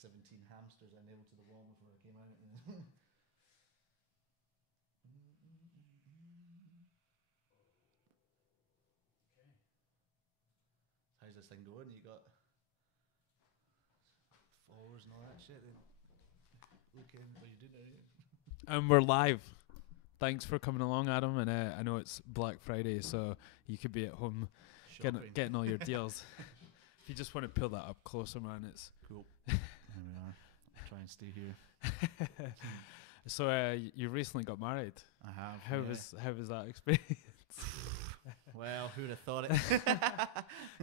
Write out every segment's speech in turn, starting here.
17 hamsters I nailed to the wall before I came out. How's this thing going? You got followers and all that shit? Looking, what are you doing there? And we're live. Thanks for coming along, Adam. And I know it's Black Friday, so you could be at home getting all your deals. If you just want to pull that up closer, man, it's cool. There we are. Try and stay here. So you recently got married. I have. How was that experience? Well, who'd have thought it?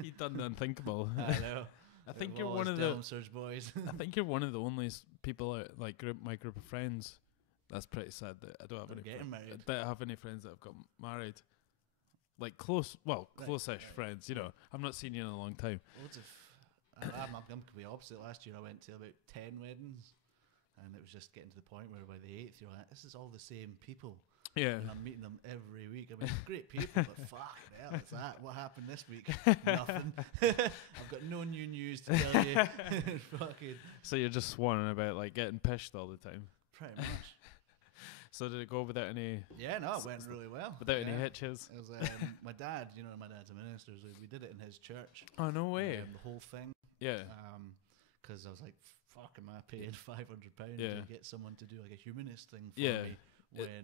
You've done the unthinkable. I know. I think you're one of the boys. I think you're one of the only people out, like my group of friends. That's pretty sad that I don't have any friends that have got married. Like close-ish friends. You know, I've not seen you in a long time. I'm completely opposite. Last year I went to about 10 weddings, and it was just getting to the point where by the 8th you're like, this is all the same people. Yeah. And I'm meeting them every week. I mean, great people, but fuck hell, it's that. What happened this week? Nothing. I've got no new news to tell you. Fucking. So you're just swanning about, like, getting pissed all the time. Pretty much. So did it go without any? Yeah, no, it went really well. Without any hitches? It was my dad, my dad's a minister, so we did it in his church. Oh, no way. The whole thing. Yeah. Because I was like, fuck, am I paying £500 to get someone to do like a humanist thing for me?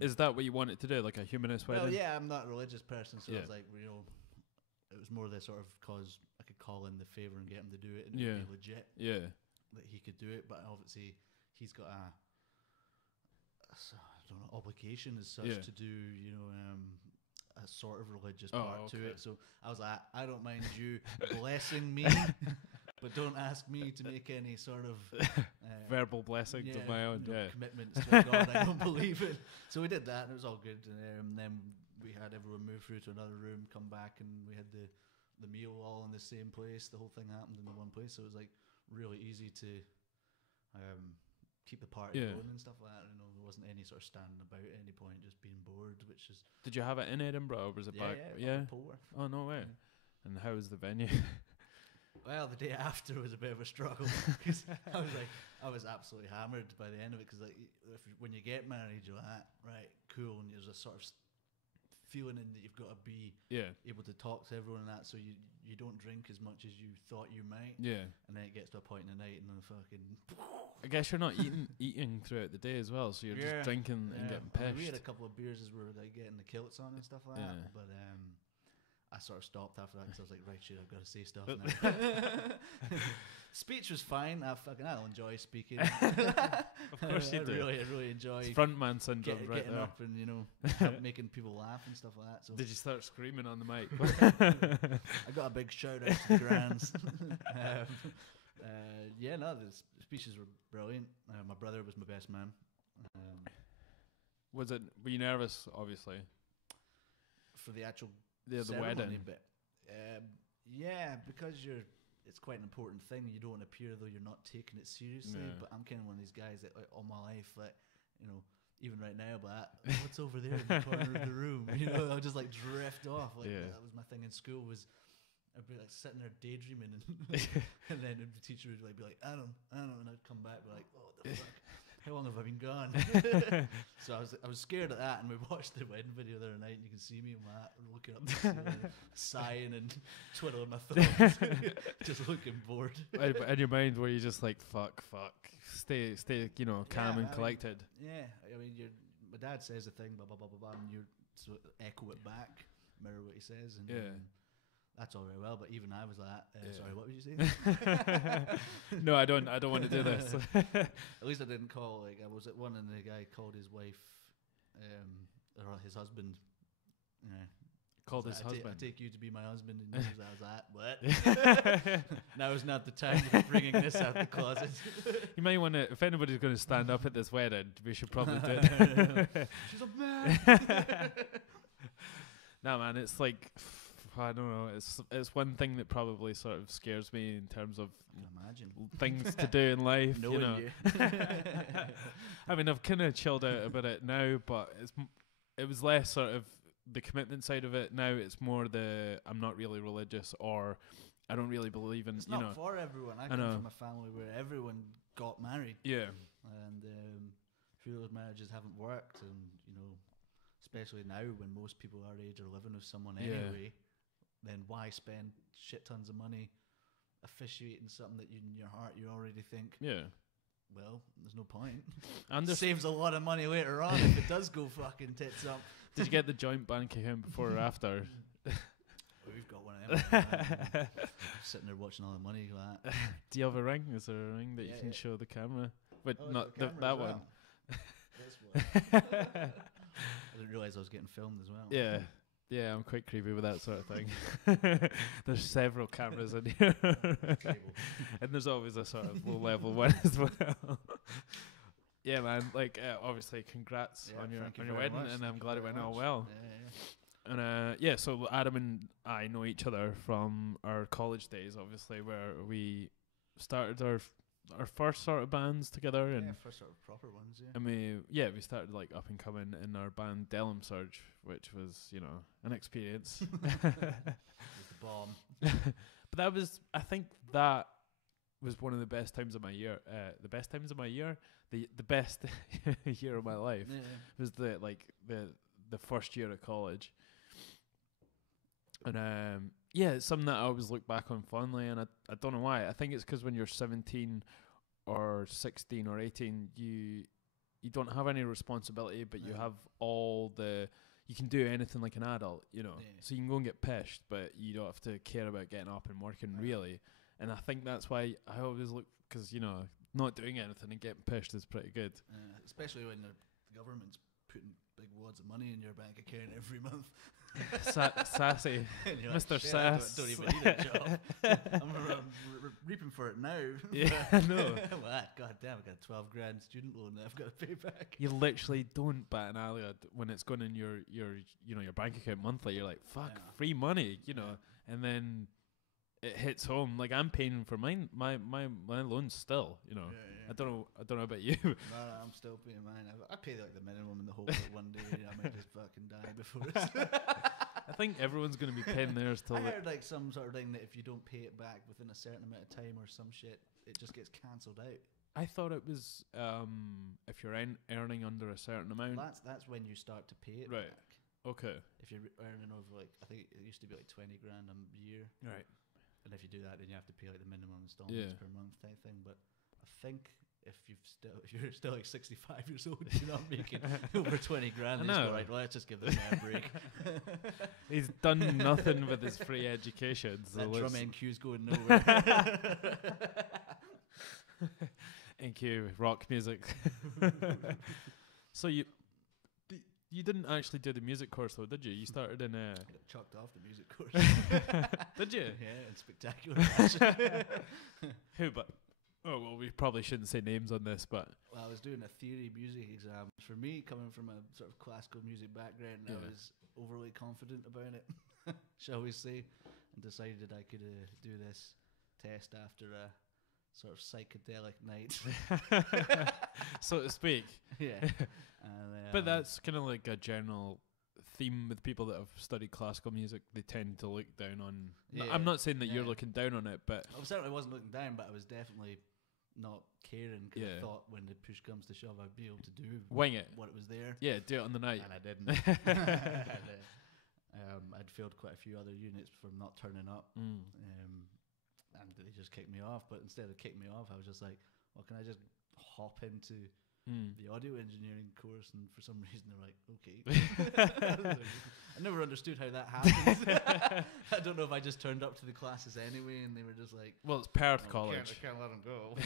Is that what you wanted to do, like a humanist wedding? Well, yeah, I'm not a religious person, so I was like, it was more the sort of cause I could call in the favour and get him to do it and be legit. Yeah. That he could do it, but obviously he's got a obligation as such to do, a sort of religious part to it. So I was like, I don't mind you blessing me, but don't ask me to make any sort of verbal blessings of my own. Commitments to a God I don't believe in. So we did that, and it was all good. And then we had everyone move through to another room, come back, and we had the meal all in the same place. The whole thing happened in the one place, so it was like really easy to keep the party going and stuff like that. There wasn't any sort of standing about at any point, just being bored, which is... Did you have it in Edinburgh, or was it back? Yeah. Polwarth. Oh, no way. Yeah. And how was the venue? Well, the day after was a bit of a struggle because I was absolutely hammered by the end of it, because when you get married, you're like, right, cool, and there's a sort of feeling in that you've got to be able to talk to everyone and that, so you don't drink as much as you thought you might. Yeah. And then it gets to a point in the night, and then fucking... I guess you're not eating throughout the day as well, so you're just drinking and getting pissed. We had a couple of beers as we were like getting the kilts on and stuff like that, but I sort of stopped after that because I was like, right, shit, I've got to say stuff now. Speech was fine. I'll enjoy speaking. Of course you do. I really enjoy it's frontman syndrome right getting there. up and making people laugh and stuff like that. So did you start screaming on the mic? I got a big shout out to the grands. The speeches were brilliant. My brother was my best man. Were you nervous, obviously, for the actual the wedding bit? Because it's quite an important thing. You don't want to appear though you're not taking it seriously. But I'm kind of one of these guys that, like, all my life, like, even right now, but what's over there in the corner of the room? I'll just like drift off. That was my thing in school. Was I'd be like sitting there daydreaming, and then the teacher would like be like, Adam, and I'd come back and be like, oh, what the fuck? How long have I been gone? So I was scared of that, and we watched the wedding video the other night, and you can see me looking up, the ceiling, sighing and twiddling my thumbs, just looking bored. In your mind, were you just like, fuck, stay, calm and collected? My dad says a thing, blah blah blah blah blah, and you sort of echo it back, mirror what he says, and that's all very well, but even I was like, sorry, what would you say? No, I don't want to do this. At least I didn't call, I was at one and the guy called his wife, or his husband, called his husband. I take you to be my husband, and I was like, what? Now is not the time for bringing this out the closet. You might want to, if anybody's going to stand up at this wedding, we should probably do it. She's a man. No, man, it's like, I don't know. It's one thing that probably sort of scares me in terms of things to do in life. I mean, I've kind of chilled out about it now, but it was less sort of the commitment side of it. Now it's more I'm not really religious, or I don't really believe in. It's not for everyone. I come from a family where everyone got married. Yeah. And a few of those marriages haven't worked, and especially now when most people our age are living with someone anyway, then why spend shit tons of money officiating something that in your heart you already think, well, there's no point. And saves a lot of money later on if it does go fucking tits up. Did you get the joint bank account before or after? We've got one of them. Sitting there watching all the money like that. Do you have a ring? Is there a ring that you can show the camera? But not that one. This one. I didn't realise I was getting filmed as well. Yeah. Yeah, I'm quite creepy with that sort of thing. There's several cameras in here. And there's always a sort of low-level one as well. Yeah, man. Like, obviously, congrats on your wedding, and I'm glad it went all well. And so Adam and I know each other from our college days, obviously, where we started our first sort of bands together, and first sort of proper ones. And we started like up and coming in our band Delum Surge, which was an experience. It was the bomb. But I think that was one of the best times of my year. The best times of my year, the best year of my life was the first year of college. And it's something that I always look back on fondly, and I don't know why. I think it's because when you're 17 or 16 or 18, you don't have any responsibility, but you have you can do anything like an adult, So you can go and get pissed, but you don't have to care about getting up and working really. And I think that's why I always look, because not doing anything and getting pissed is pretty good. Especially when the government's putting big wads of money in your bank account every month. Sassy. Like, Mr. Sass. I don't even need a job. I'm reaping for it now. Yeah, I know. God damn, I got a 12 grand student loan that I've got to pay back. You literally don't bat an eyelid when it's going in your bank account monthly. You're like, fuck, free money, and then it hits home. Like, I'm paying for my loans still, I don't know about you. No, I'm still paying mine. I pay like the minimum in the hope that one day I might just fucking die before it's I think everyone's going to be paying theirs till... I heard like some sort of thing that if you don't pay it back within a certain amount of time or some shit, it just gets cancelled out. I thought it was if you're earning under a certain amount. That's when you start to pay it back. Okay. If you're earning over I think it used to be like 20 grand a year. Right. And if you do that, then you have to pay like the minimum installments per month type thing. But I think if you're still like 65 years old, you're not making over 20 grand. I know. Right, well, let's just give this guy a break. He's done nothing with his free education. So that drum NQ's going nowhere. NQ rock music. So you didn't actually do the music course though, did you? You started in I got chucked off the music course. Did you? Yeah, in spectacular fashion. Who? But well, we probably shouldn't say names on this, but I was doing a theory music exam. For me, coming from a sort of classical music background, I was overly confident about it, shall we say, and decided I could do this test after a sort of psychedelic night, so to speak. Yeah. But that's kind of like a general theme with people that have studied classical music. They tend to look down on... I'm not saying that you're looking down on it, but... I certainly wasn't looking down, but I was definitely not caring, because I thought when the push comes to shove I'd be able to do wing it what it was there. Yeah, do it on the night. And I didn't. I'd failed quite a few other units from not turning up, and they just kicked me off. But instead of kicking me off, I was just like, well, can I just hop into the audio engineering course? And for some reason they're like, okay. I never understood how that happened. I don't know if I just turned up to the classes anyway and they were just like, well, it's Perth College. I can't let them go.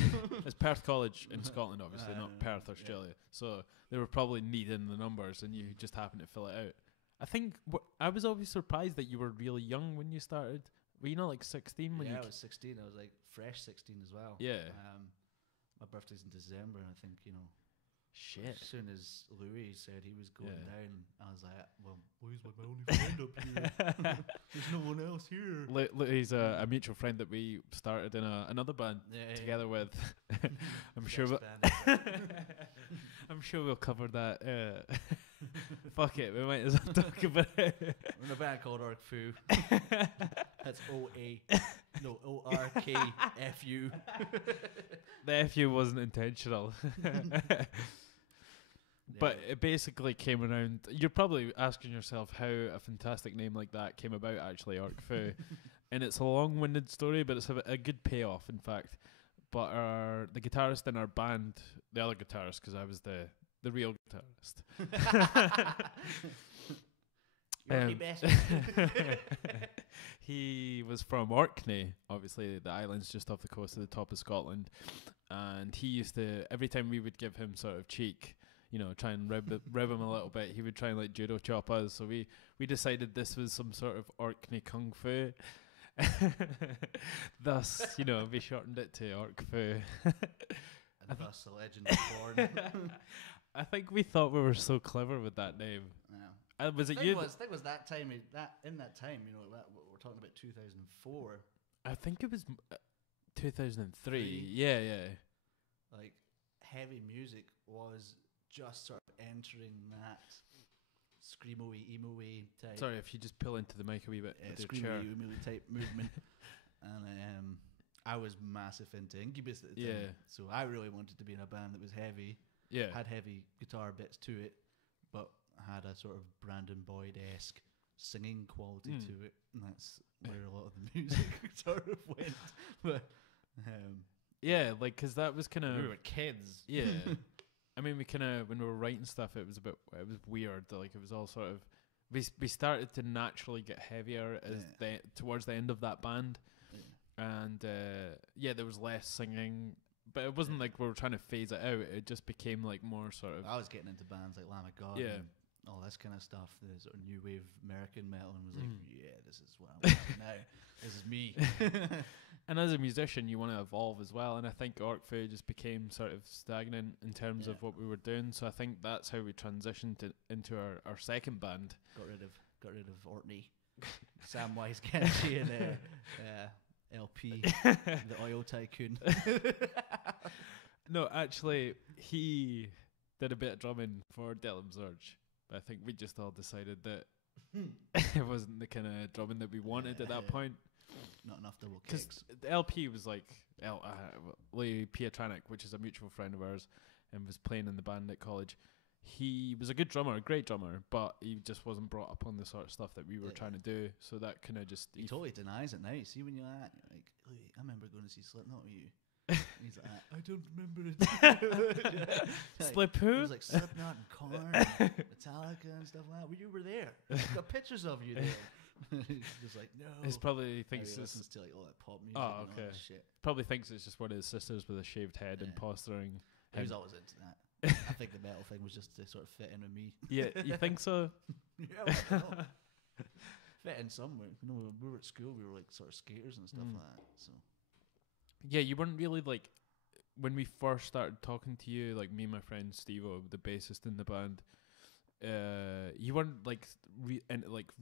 It's Perth College in Scotland, obviously, not Perth, Australia. So they were probably needing the numbers and you just happened to fill it out. I think I was always surprised that you were really young when you started. Were you not like 16 when you... I was 16. I was like fresh 16 as well. Yeah. My birthday's in December, and I think, shit. As soon as Louis said he was going down, I was like, well, Louis my only friend up here. There's no one else here. Louis a mutual friend that we started in another band together with. I'm sure we'll cover that. Fuck it, we might as well talk about it. We're in a band called Orkfu. That's O-R-K-F-U. The FU wasn't intentional. But it basically came around. You're probably asking yourself how a fantastic name like that came about, actually, Orkfu. And it's a long-winded story, but it's a good payoff, in fact. But the guitarist in our band, the other guitarist, because I was the real guitarist. He was from Orkney, obviously the island's just off the coast of the top of Scotland, and he used to, every time we would give him sort of cheek, you know, try and rev him a little bit, he would try and like judo chop us. So we decided this was some sort of Orkney kung fu. Thus, you know, we shortened it to Orkfu. And thus the legend was born. I think we thought we were so clever with that name. Yeah. Was it you? I think it was that time, you know, we're talking about 2004. I think it was 2003. Yeah. Like, heavy music was just sort of entering that screamo-y, emo-y type. Sorry, if you just pull into the mic a wee bit. Screamo-y, emo-y type movement. And I was massive into Incubus at the time. So I really wanted to be in a band that was heavy. Yeah. Had heavy guitar bits to it, but had a sort of Brandon Boyd-esque singing quality to it. And that's where a lot of the music sort of went. But yeah, like, because that was kind of... We were kids. Yeah. I mean, we kind of, when we were writing stuff, it was weird. Like, it was all sort of, we started to naturally get heavier as towards the end of that band. Yeah. And, there was less singing, but it wasn't like we were trying to phase it out. It just became like more sort of... I was getting into bands like Lamb of God and all this kind of stuff, the sort of new wave American metal, and was like, this is what I'm doing now. This is me. And as a musician, you want to evolve as well. And I think Orkfu just became sort of stagnant in terms of what we were doing. So I think that's how we transitioned into our second band. Got rid of Orkney, Samwise Gamgee, and LP, the oil tycoon. No, actually, he did a bit of drumming for Dylan Surge. But I think we just all decided that it wasn't the kind of drumming that we wanted at that point. Not enough double kicks. Because the LP was like Lee Pietranic, which is a mutual friend of ours, and was playing in the band at college. He was a good drummer, a great drummer, but he just wasn't brought up on the sort of stuff that we were trying to do. So that kind of just... He totally denies it now. See, when you're like, I remember going to see Slipknot with you. He's like, I don't remember it. Slip who? It was like Slipknot and Korn, and Metallica and stuff like that. Well, you were there. I've got pictures of you there. He's just like, no. He probably thinks this is to like all that pop music. Oh, okay. And all that shit. Probably thinks it's just one of his sisters with a shaved head and posturing. He was always into that. I think the metal thing was just to sort of fit in with me. Yeah, you think so? Yeah, well, I don't know. Fit in somewhere. You know, we were at school. We were like sort of skaters and stuff like that. So. Yeah, you weren't really like, when we first started talking to you, like me and my friend Steve-O, the bassist in the band, you weren't like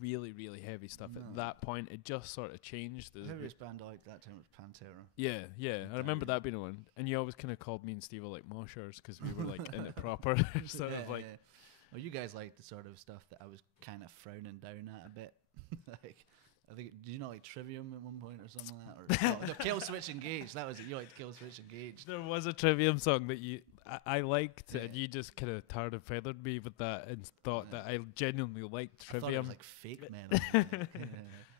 really, really heavy stuff at that point. It just sort of changed. The heaviest band I liked that time was Pantera. Yeah, I remember that being one. And you always kind of called me and Steve-O like moshers because we were like in it proper. Sort of like. Yeah. Well, you guys liked the sort of stuff that I was kind of frowning down at a bit. Like, I think, did you not like Trivium at one point or something like that? Or no, Kill Switch Engage. That was it. You liked Kill Switch Engage. There was a Trivium song that I liked, and you just kind of tarred and feathered me with that and thought that I genuinely liked Trivium. I thought it was like fake metal.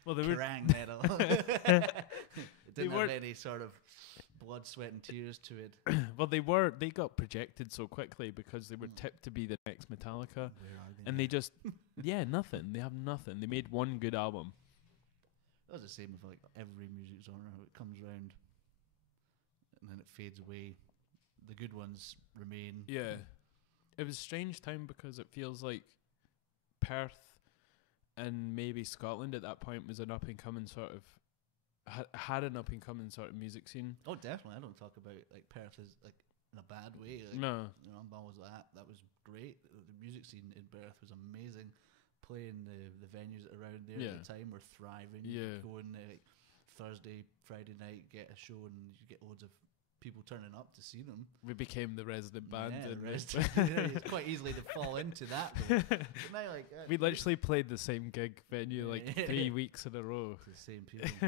Well, they were Kerrang metal. It didn't have any sort of blood, sweat, and tears to it. Well, they got projected so quickly because they were tipped to be the next Metallica. Where are they? And they just nothing. They have nothing. They made one good album. That was the same with like every music genre. It comes round and then it fades away. The good ones remain. Yeah. It was a strange time because it feels like Perth and maybe Scotland at that point was an up and coming sort of had an up and coming sort of music scene. Oh, definitely. I don't talk about like Perth as like in a bad way. Like, no, you know, was that was great. The music scene in Perth was amazing. Playing the venues around there at the time were thriving. Yeah, go in like Thursday, Friday night, get a show, and you get loads of people turning up to see them. We became the resident band. Yeah, it's quite easily to fall into that. But now, like, we literally played the same gig venue like 3 weeks in a row. The same people.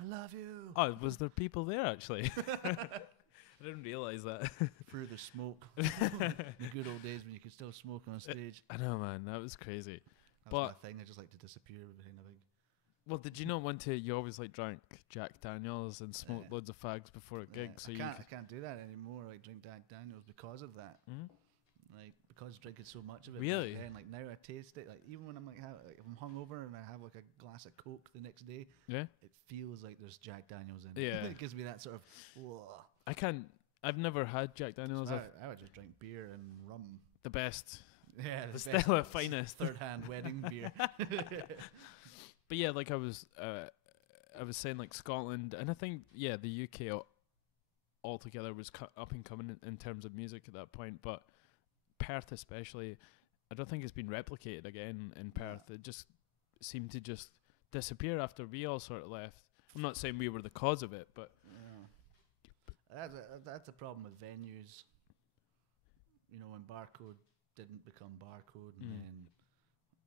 I love you. Oh, was there people there actually? I didn't realise that. Through the smoke. The good old days when you could still smoke on stage. I know, man. That was crazy. That's my thing. I just like to disappear behind a big... Well, did you not want to... You always like drank Jack Daniels and smoked loads of fags before a gig. So I can't do that anymore. Like drink Jack Daniels because of that. Mm-hmm. Like because drinking so much of it. Really? Then, like now I taste it. Like even when I'm like, if I'm hungover and I have like a glass of Coke the next day, yeah, it feels like there's Jack Daniels in it. Yeah, it gives me that sort of. Whoa. I can't. I've never had Jack Daniels. So I would just drink beer and rum. The best. Yeah, the Stella finest. Third-hand wedding beer. But yeah, like I was saying, like Scotland, and I think the UK altogether was up and coming in terms of music at that point, but Perth especially, I don't think it's been replicated again in Perth. It just seemed to just disappear after we all sort of left. I'm not saying we were the cause of it, but that's a problem with venues. You know, when Barcode didn't become Barcode, and then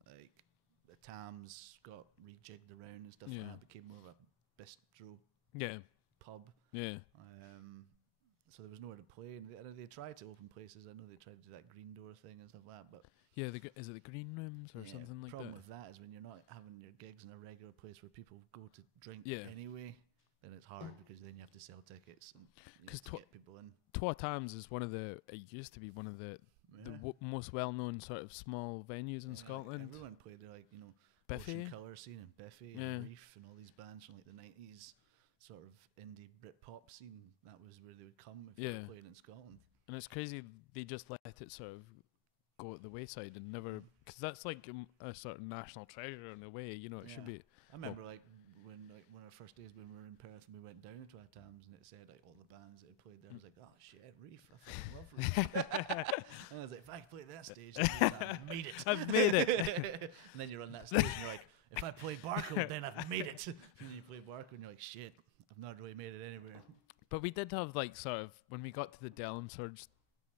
like the Tams got rejigged around and stuff like that, became more of a bistro pub. Yeah. So there was nowhere to play, and they tried to open places. I know they tried to do that green door thing and stuff like that, but yeah, is it the green rooms or something like that? The problem with that is when you're not having your gigs in a regular place where people go to drink anyway, then it's hard because then you have to sell tickets and get people in. Twa Tams is it used to be one of the most well-known sort of small venues in Scotland. Everyone played there, like, you know, Biffy, Ocean Colour Scene and Biffy and Reef and all these bands from like the 90s sort of indie Britpop scene. That was where they would come if they were playing in Scotland. And it's crazy they just let it sort of go at the wayside and never, because that's like a sort of national treasure in a way, you know. It should be. I remember like when our first days when we were in Perth and we went down to Twa Tams and it said like all the bands that had played there. I was like, oh shit, Reef, I fucking love Reef. And I was like, if I could play that stage, I've made it. I've made it. And then you're on that stage and you're like, if I play Barcode, then I've made it. And then you play Barcode and you're like, shit, I've not really made it anywhere. But we did have like sort of, when we got to the Delham Surge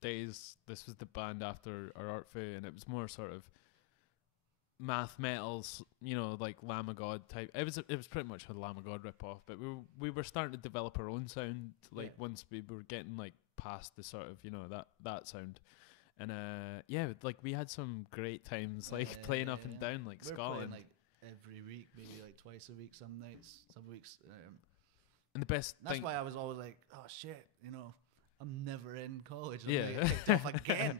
days, this was the band after our art fair, and it was more sort of math metals, you know, like Lamb of God type. It was pretty much a Lamb of God rip off, but we were starting to develop our own sound. Like once we were getting like past the sort of, you know, that sound, and like we had some great times, like playing up and down like we're Scotland, playing, like every week, maybe like twice a week, some nights, some weeks. And the best that's why I was always like, oh shit, you know, I'm never in college. I'm gonna get kicked off again.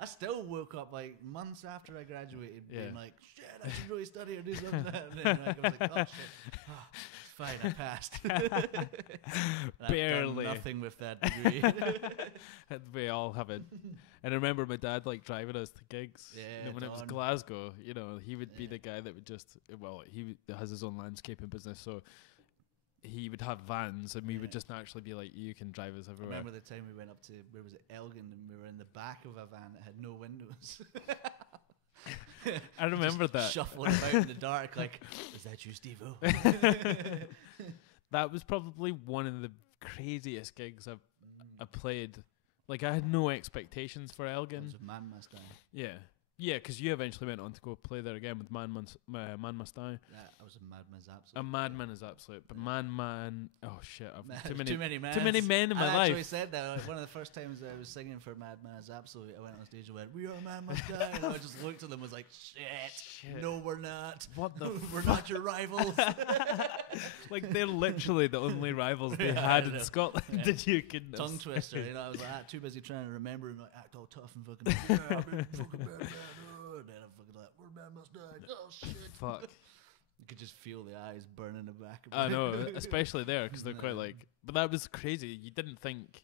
I still woke up like months after I graduated being like, shit, I should really study or do something. And then I was like, oh shit, fine, I passed. Barely. I've done nothing with that degree. We all have it. And I remember my dad like driving us to gigs. Yeah, when it was Glasgow, you know, he would be the guy that would just, he has his own landscaping business, so he would have vans and we would just naturally be like, you can drive us everywhere. I remember the time we went up to, where was it, Elgin, and we were in the back of a van that had no windows. I remember that. Shuffling about in the dark like, is that you, Steve-O? That was probably one of the craziest gigs I've played. Like, I had no expectations for Elgin. It was Man Must Die. Yeah. Yeah, because you eventually went on to go play there again with Man Must Die. Yeah, I was a Madman's Absolute. A Madman is Absolute, but Man. Oh shit! I've too many men in my life. I actually said that like, one of the first times I was singing for Madman's Absolute. I went on stage and went, "We are Man Must Die," and I just looked at them and was like, "Shit, no, we're not. What the? We're not your rivals." Like they're literally the only rivals they had in Scotland. Did you goodness? Tongue twister. You know, I was like too busy trying to remember and like, act all tough and fucking. Yeah, I've been fucking bad. And then I'm fucking like, where Man Must Die. Oh shit. Fuck. You could just feel the eyes burn in the back of I know, especially there, because they're quite like, but that was crazy. You didn't think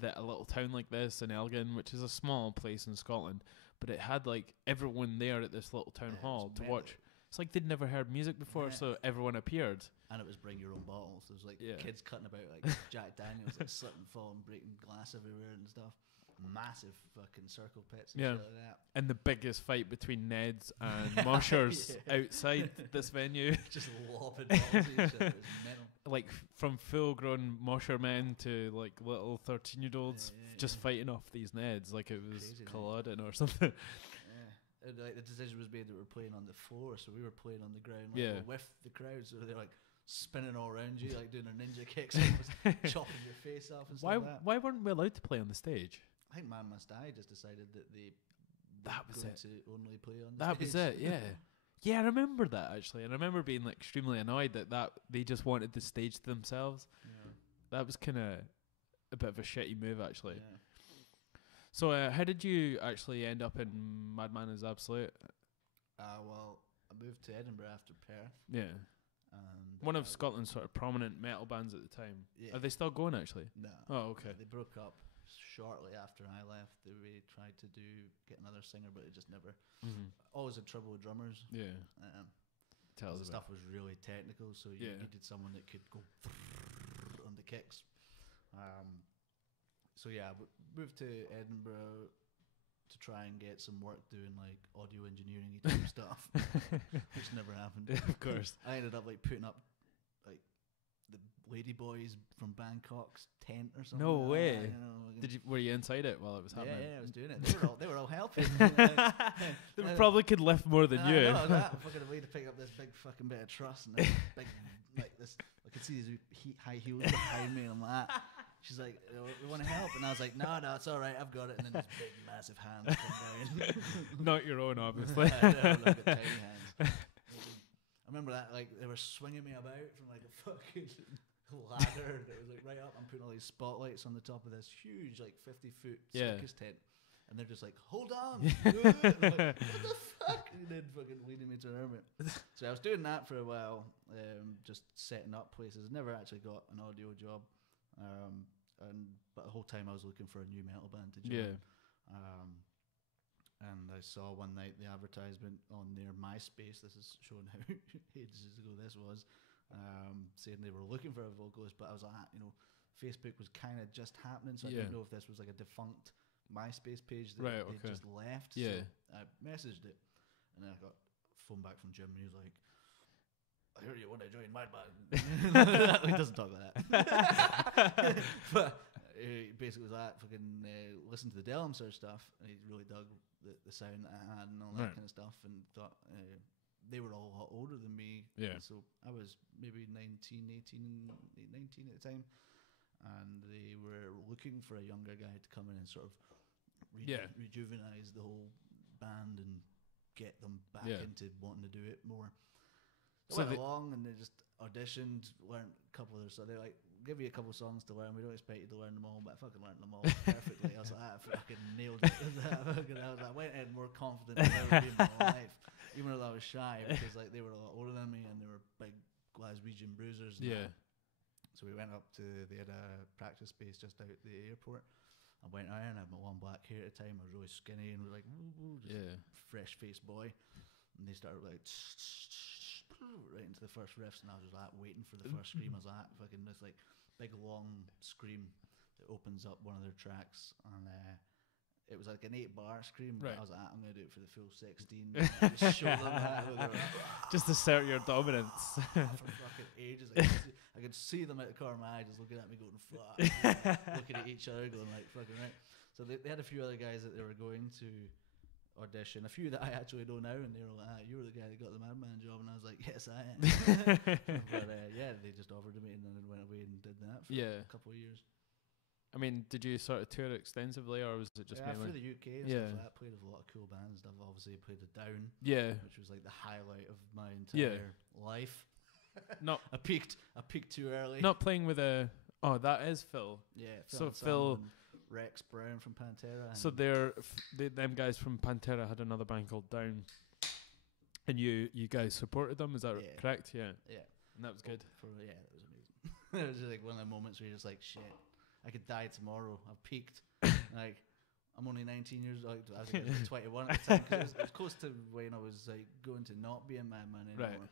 that a little town like this in Elgin, which is a small place in Scotland, but it had like everyone there at this little town hall to watch. It's like they'd never heard music before, so everyone appeared. And it was bring your own bottles. There was like kids cutting about like Jack Daniels, like slipping, falling, breaking glass everywhere and stuff. Massive fucking circle pits and shit like that. And the biggest fight between Neds and Moshers outside this venue. Just lobbing balls at each other. It was mental. Like from full grown Mosher men to like little 13-year-olds just fighting off these Neds like it was Culloden or something. Like the decision was made that we were playing on the floor, so we were playing on the ground with the crowd. So they're like, spinning all around you, like doing their ninja kicks, almost chopping your face off and stuff like that. Why weren't we allowed to play on the stage? I think Man Must Die just decided that that was it. To only play on the that stage. Was it, yeah. Yeah, I remember that actually, and I remember being like extremely annoyed that they just wanted the stage to themselves. Yeah. That was kind of a bit of a shitty move actually. Yeah. So how did you actually end up in Madman is Absolute? Well, I moved to Edinburgh after Perth. Yeah. And one of Scotland's sort of prominent metal bands at the time. Yeah. Are they still going actually? No. Oh, okay. They broke up shortly after I left. They tried to get another singer, but it just never. Always had trouble with drummers. Yeah. Tell us the stuff was really technical, so you needed someone that could go on the kicks. So yeah, moved to Edinburgh to try and get some work doing like audio engineering type stuff, which never happened. Of course. I ended up like putting up like the Ladyboys from Bangkok's tent or something. No way. Were you inside it while it was happening? Yeah, I was doing it. They were all helping. They probably could lift more than you. No, that fucking way to pick up this big fucking bit of truss and this big like this. I could see these high heels behind me, and I'm like. She's like, we want to help, and I was like, no, it's all right, I've got it. And then these big, massive hands come down. Not your own, obviously. No, like tiny hands. I remember that, like they were swinging me about from like a fucking ladder that was like right up. I'm putting all these spotlights on the top of this huge, like 50-foot circus tent, and they're just like, hold on, like, what the fuck? And then fucking leading me to an army. So I was doing that for a while, just setting up places. Never actually got an audio job. But the whole time I was looking for a new metal band to join. And I saw one night the advertisement on their MySpace. This is showing how ages ago this was, saying they were looking for a vocalist. But I was like, Facebook was kind of just happening, so I didn't know if this was like a defunct MySpace page that they just left. Yeah. So I messaged it, and then I got a phone back from Jim, and he was like, I heard you want to join my band. He doesn't talk like that. But he basically was like, fucking listen to the Delmser stuff. And he really dug the sound that I had and all that kind of stuff. And thought they were all a lot older than me. Yeah. So I was maybe 19 at the time. And they were looking for a younger guy to come in and sort of rejuvenise the whole band and get them back into wanting to do it more. So went along and they just auditioned, learned a couple of their songs. They're like, give you a couple of songs to learn. We don't expect you to learn them all, but I fucking learned them all perfectly. I was like, I fucking nailed it. I went in more confident than I've ever been in my life, even though I was shy, because like they were a lot older than me and they were big Glaswegian bruisers. Yeah. So we went up to, they had a practice space just out the airport. I went iron, I had my long black hair at the time. I was really skinny and was like, just fresh faced boy. And they started like right into the first riffs, and I was just like waiting for the first scream. I was like fucking this like big long scream that opens up one of their tracks, and it was like an 8-bar scream. But I was like, I'm gonna do it for the full 16. Just show them that. Just assert your dominance. For fucking ages, I could see them out the corner of my eye, just looking at me, going fuck, looking at each other, going like fucking right. So they had a few other guys that they were going to audition, a few that I actually know now, and they were like, you were the guy that got the Madman job, and I was like, yes I am. But they just offered to me and then went away and did that for a couple of years. I mean, did you sort of tour extensively, or was it just mainly through the UK and stuff like that? Played with a lot of cool bands. I've obviously played the Down, which was like the highlight of my entire life. I peaked too early. Not playing with that is Phil. Phil Rex Brown from Pantera. So them guys from Pantera had another band called Down, and you guys supported them. Is that correct? Yeah. And that was good. That was amazing. It was just like one of the moments where you're just like, shit, I could die tomorrow. I've peaked. Like, I'm only 19 years old. I was like 21 at the time, because it was close to when I was like going to not be a madman anymore. Right.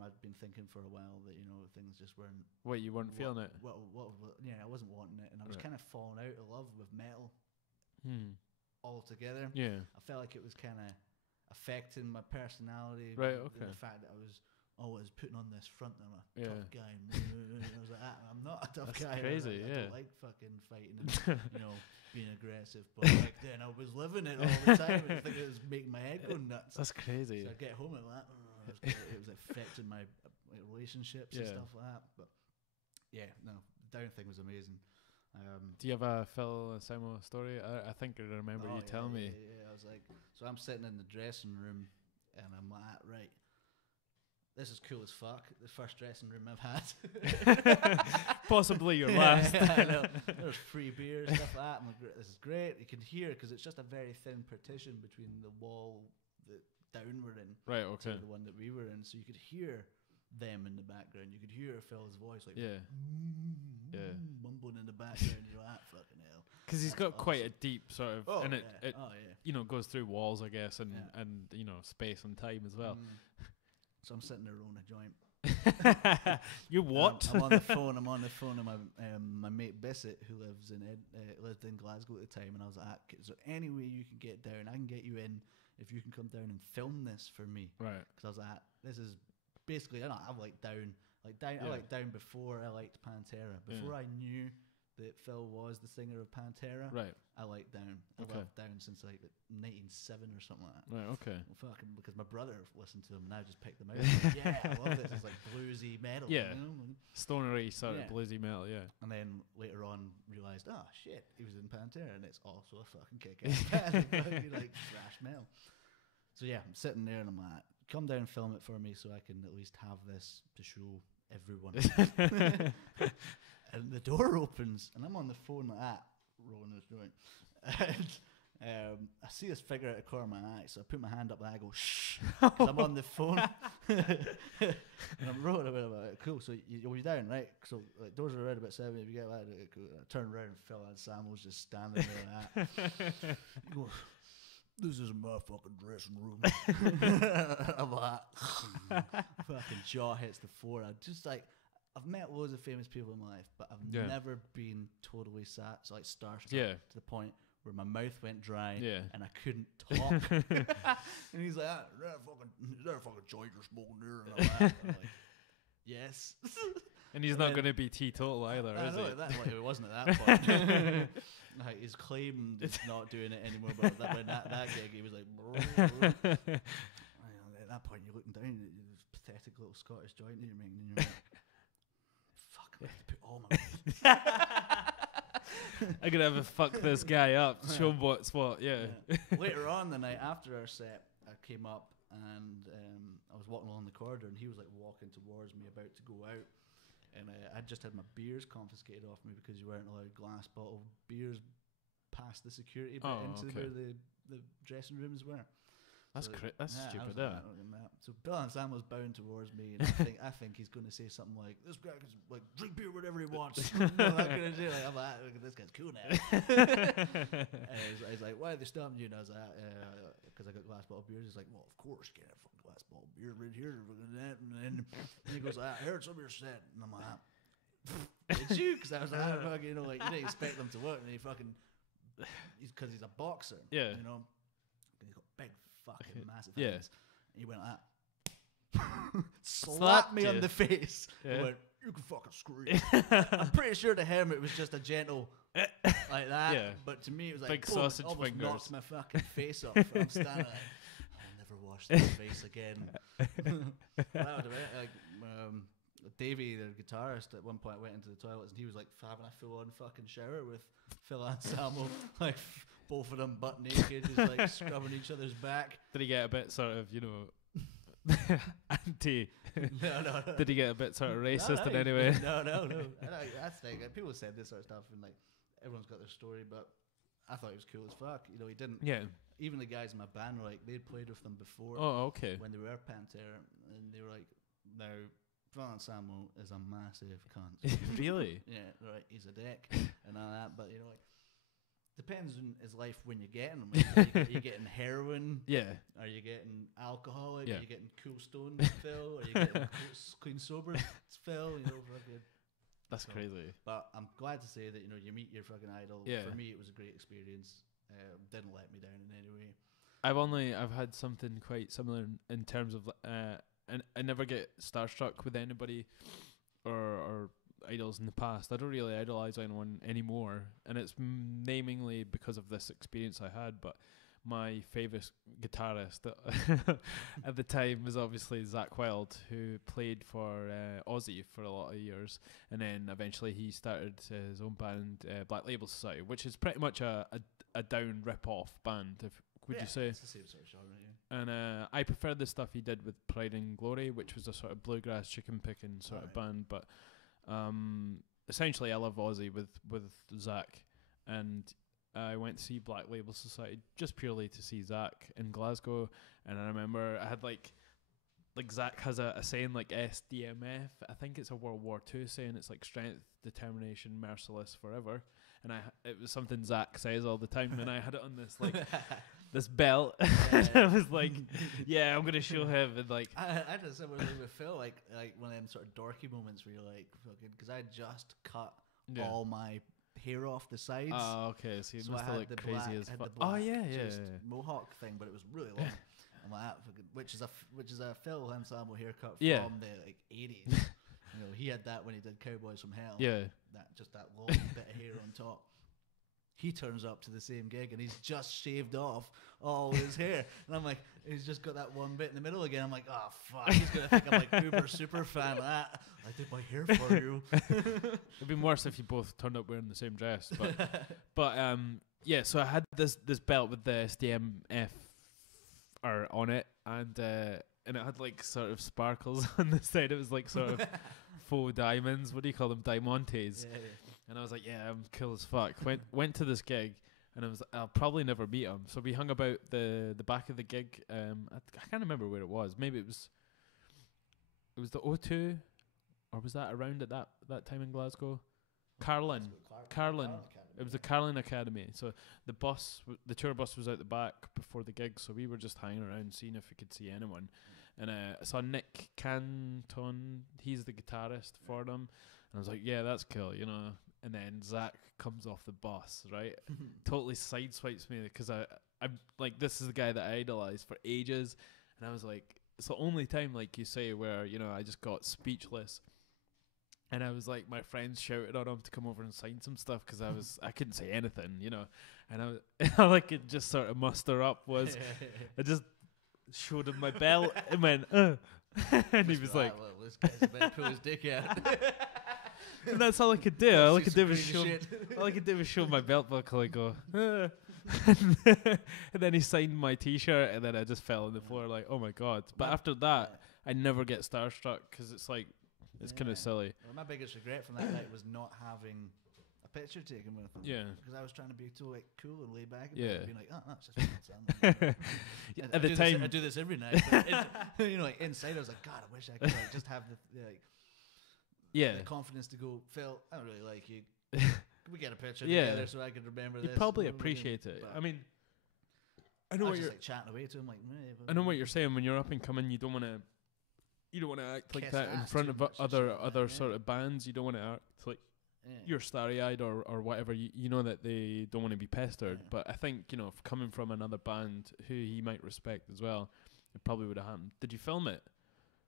I'd been thinking for a while that things just weren't. Wait, you weren't feeling it? Well, I wasn't wanting it, and I was kind of falling out of love with metal altogether. Yeah, I felt like it was kind of affecting my personality. Right. Okay. The fact that I was always putting on this front that I'm a tough guy. And I was like, I'm not a tough guy. Crazy. I don't like fucking fighting and being aggressive. But like then I was living it all the time, and I think it was making my head go nuts. That's crazy. So I get home and I'm like, it was affecting my relationships and stuff like that. But yeah, no, the Down thing was amazing. Do you have a Phil Anselmo story? I think I remember you telling me. Yeah, I was like, so I'm sitting in the dressing room, and I'm like, right, this is cool as fuck. The first dressing room I've had. Possibly your last. I know. There's free beer, stuff like that. I'm like, this is great. You can hear, because it's just a very thin partition between the wall that Down were in, right? Okay. to the one that we were in, so you could hear them in the background. You could hear Phil's voice, like mumbling in the background. You're like, fucking hell. Because he's got quite a deep sort of, and it you know, goes through walls, I guess, and you know, space and time as well. So I'm sitting there rolling a joint. You what? I'm on the phone. And my mate Bissett, who lived in Glasgow at the time, and I was like, is there any way you can get down? I can get you in if you can come down and film this for me. Right. Because I was like, this is basically, I like Down. I liked Down before I liked Pantera. Before I knew that Phil was the singer of Pantera. Right. I liked Down. I've loved Down since like 1997 or something like that. Right. Okay. Well, fucking, because my brother listened to them and I just picked them out. Like, yeah, I love this. It's like bluesy metal. Yeah. You know? Stonery sort of bluesy metal. Yeah. And then later on realized, oh shit, he was in Pantera and it's also a fucking kick-ass band. Like thrash metal. So yeah, I'm sitting there and I'm like, come down and film it for me so I can at least have this to show everyone. And the door opens and I'm on the phone like that, rolling this joint. And I see this figure out of the corner of my eye, so I put my hand up and I go, shh, because I'm on the phone. And I'm rolling a bit about it. Cool, so you're down, right? So like, doors are around about 7, if you get that, cool. I turn around and Phil Anselmo's just standing there like that. He goes, this is my fucking dressing room. I'm like, fucking jaw hits the floor. I've met loads of famous people in my life, but I've never been totally starstruck to the point where my mouth went dry and I couldn't talk. And he's like, is that a fucking joint you're smoking there? And I'm like, yes. And he's not going to be teetotal either, is he? Like, it wasn't at that point. Like, his claim is not doing it anymore, but when that gig, he was like, at that point, you're looking down at this pathetic little Scottish joint that you're making, and you're like, fuck, I have to put all my I'm going to have to fuck this guy up, show him what's what, Later on the night after our set, I came up and I was walking along the corridor and he was like walking towards me about to go out. And I just had my beers confiscated off me because you weren't allowed glass bottle beers past the security bit into where the dressing rooms were. That's that's stupid. So Bill Anselmo's bound towards me, and I think he's going to say something like, "This guy can like drink beer whatever he wants." I'm like, "Look, this guy's cool now." And he's like, "Why are they stopping you?" And I was like, "Because I got glass bottle beers." He's like, "Well, of course you can't have fucking glass bottle beer right here." And then he goes, "I heard some of your set," and I'm like, "It's you?" Because I was like, like, you didn't expect them to work, and because he's a boxer, you know, he's got big fucking massive hands. And he went like that, slapped me on the face, and went, "You can fucking scream." I'm pretty sure to him it was just a gentle like that, but to me it was like big sausage fingers. Knocked my fucking face off. I'm standing like, I'll never wash this face again. That was it. Like, Davey, the guitarist, at one point went into the toilets and he was like having a full-on fucking shower with Phil Anselmo, like both of them butt naked, just like scrubbing each other's back. Did he get a bit sort of, anti? No. Did he get a bit sort of racist in any way? No. That's like people said this sort of stuff and like everyone's got their story, but I thought he was cool as fuck. He didn't. Yeah. Even the guys in my band were like, they'd played with them before. Oh, okay. When they were Pantera, and they were like, now Phil Anselmo is a massive cunt. Really? Yeah, right. He's a dick and all that, but like, depends on his life when you're getting him. Like, are you getting heroin? Yeah. Are you getting alcoholic? Yeah. Are you getting cool stoned Phil? Are you getting clean sober Phil? That's crazy. But I'm glad to say that you meet your fucking idol. Yeah. For me, it was a great experience. Didn't let me down in any way. I've had something quite similar in terms of and I never get starstruck with anybody or idols in the past. I don't really idolize anyone anymore, and it's namingly because of this experience I had. But my favourite guitarist at the time was obviously Zakk Wylde, who played for Ozzy for a lot of years, and then eventually he started his own band, Black Label Society, which is pretty much a down rip-off band, would you say? It's the same sort of genre, yeah. And I prefer the stuff he did with Pride and Glory, which was a sort of bluegrass chicken picking sort of band, but essentially I love Ozzy with Zakk, and I went to see Black Label Society just purely to see Zakk in Glasgow. And I remember I had like Zakk has a saying like SDMF. I think it's a World War II saying. It's like strength, determination, merciless, forever. And it was something Zakk says all the time. And I had it on this like this belt. And I was like, yeah, I'm gonna show him. And like I did a similar thing with Phil, like one of them sort of dorky moments where you're like, fucking, because I just cut all my hair off the sides. Oh, okay. So you must have looked crazy as fuck. Oh yeah. Mohawk thing, but it was really long. I'm like, which is a Phil Anselmo haircut from the like 80s. You know, he had that when he did Cowboys from Hell. Yeah. That long bit of hair on top. He turns up to the same gig and he's just shaved off all his hair. And I'm like, he's just got that one bit in the middle again. I'm like, oh, fuck. He's going to think I'm like uber super fan of that. I did my hair for you. It'd be worse if you both turned up wearing the same dress. But yeah, so I had this belt with the SDMF on it. And it had like sort of sparkles on the side. It was like sort of faux diamonds. What do you call them? Diamantes. Yeah. And I was like, yeah, I'm cool as fuck. Went to this gig, and I'll probably never meet him. So we hung about the back of the gig. I can't remember where it was. Maybe it was the O2, or was that around at that time in Glasgow? Carlin. It was the Carlin Academy. So the tour bus was out the back before the gig. So we were just hanging around, seeing if we could see anyone. And I saw Nick Canton. He's the guitarist for them. And I was like, yeah, that's cool, you know. And then Zakk comes off the bus, right? Totally sideswipes me because I'm like, this is the guy that I idolized for ages. And I was like, it's the only time, like you say, where, you know, I just got speechless. And I was like, my friends shouted on him to come over and sign some stuff because I couldn't say anything, you know. And all I could just sort of muster up was, I just showed him my belt and went, and he was like, well, this guy's about to pull his dick out. And that's all I could do. All I could do was show my belt buckle and go, and then he signed my T-shirt, and then I just fell on the floor like, oh my god. But after that, I never get starstruck because it's like, it's kind of silly. Well, my biggest regret from that night was not having a picture taken with him. Yeah. Because I was trying to be too like cool and laid back. And being like, oh, that's just Sam. At the time, I do this every night. But you know, like inside, I was like, God, I wish I could like just have the confidence to go, Phil, I don't really like you. Can we get a picture together so I can remember this? You'd probably appreciate it. I mean, I know what you're like chatting away to him. Like, I know what you're saying. When you're up and coming, you don't want to act like that in front of other sort of bands. You don't want to act like you're starry-eyed or whatever. You know that they don't want to be pestered. But I think, you know, coming from another band who he might respect as well, it probably would have happened. Did you film it?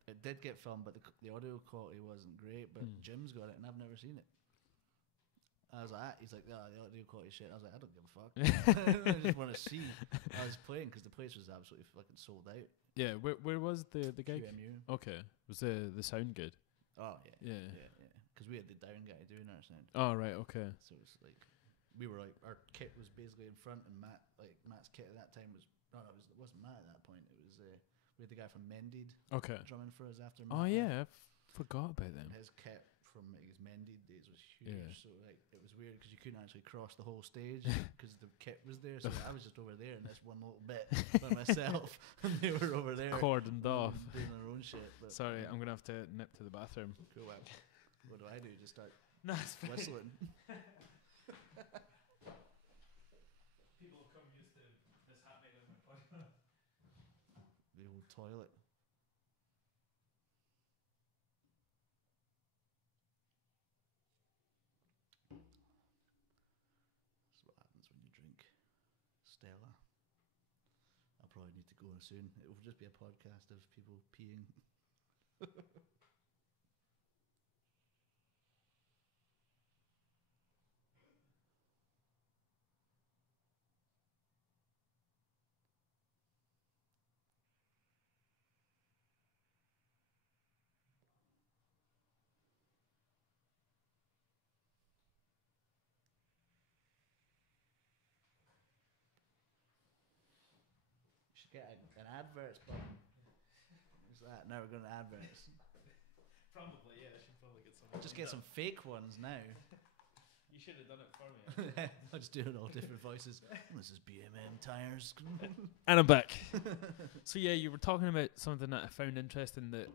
It did get filmed, but the audio quality wasn't great. But Jim's got it, and I've never seen it. I was like, he's like, the audio quality shit. I was like, I don't give a fuck. I just want to see. I was playing because the place was absolutely fucking sold out. Yeah, where was the gig? QMU. Okay, was the sound good? Oh yeah. Because we had the down guy doing our sound. Oh right, okay. So it was like, we were like, our kit was basically in front, and Matt's kit at that time was it wasn't Matt at that point. It was we had the guy from Mended. Okay. Drumming for us after. Oh yeah, I forgot about them. His kit from his Mended days was huge, so like it was weird because you couldn't actually cross the whole stage because the kit was there. So I was just over there in this one little bit by myself, and they were over there cordoned off, doing their own shit. But sorry, I'm gonna have to nip to the bathroom. Cool. What do I do? Just start People whistling. come used to this happening in my podcast. The old toilet. Stella. I'll probably need to go soon. It will just be a podcast of people peeing. Get an adverts button. What's that? Now we're going to adverts. Probably, yeah. I should probably get some. Just get some fake ones now. You should have done it for me. I'll just do it all different voices. This is BMM Tires. And I'm back. So yeah, you were talking about something that I found interesting, that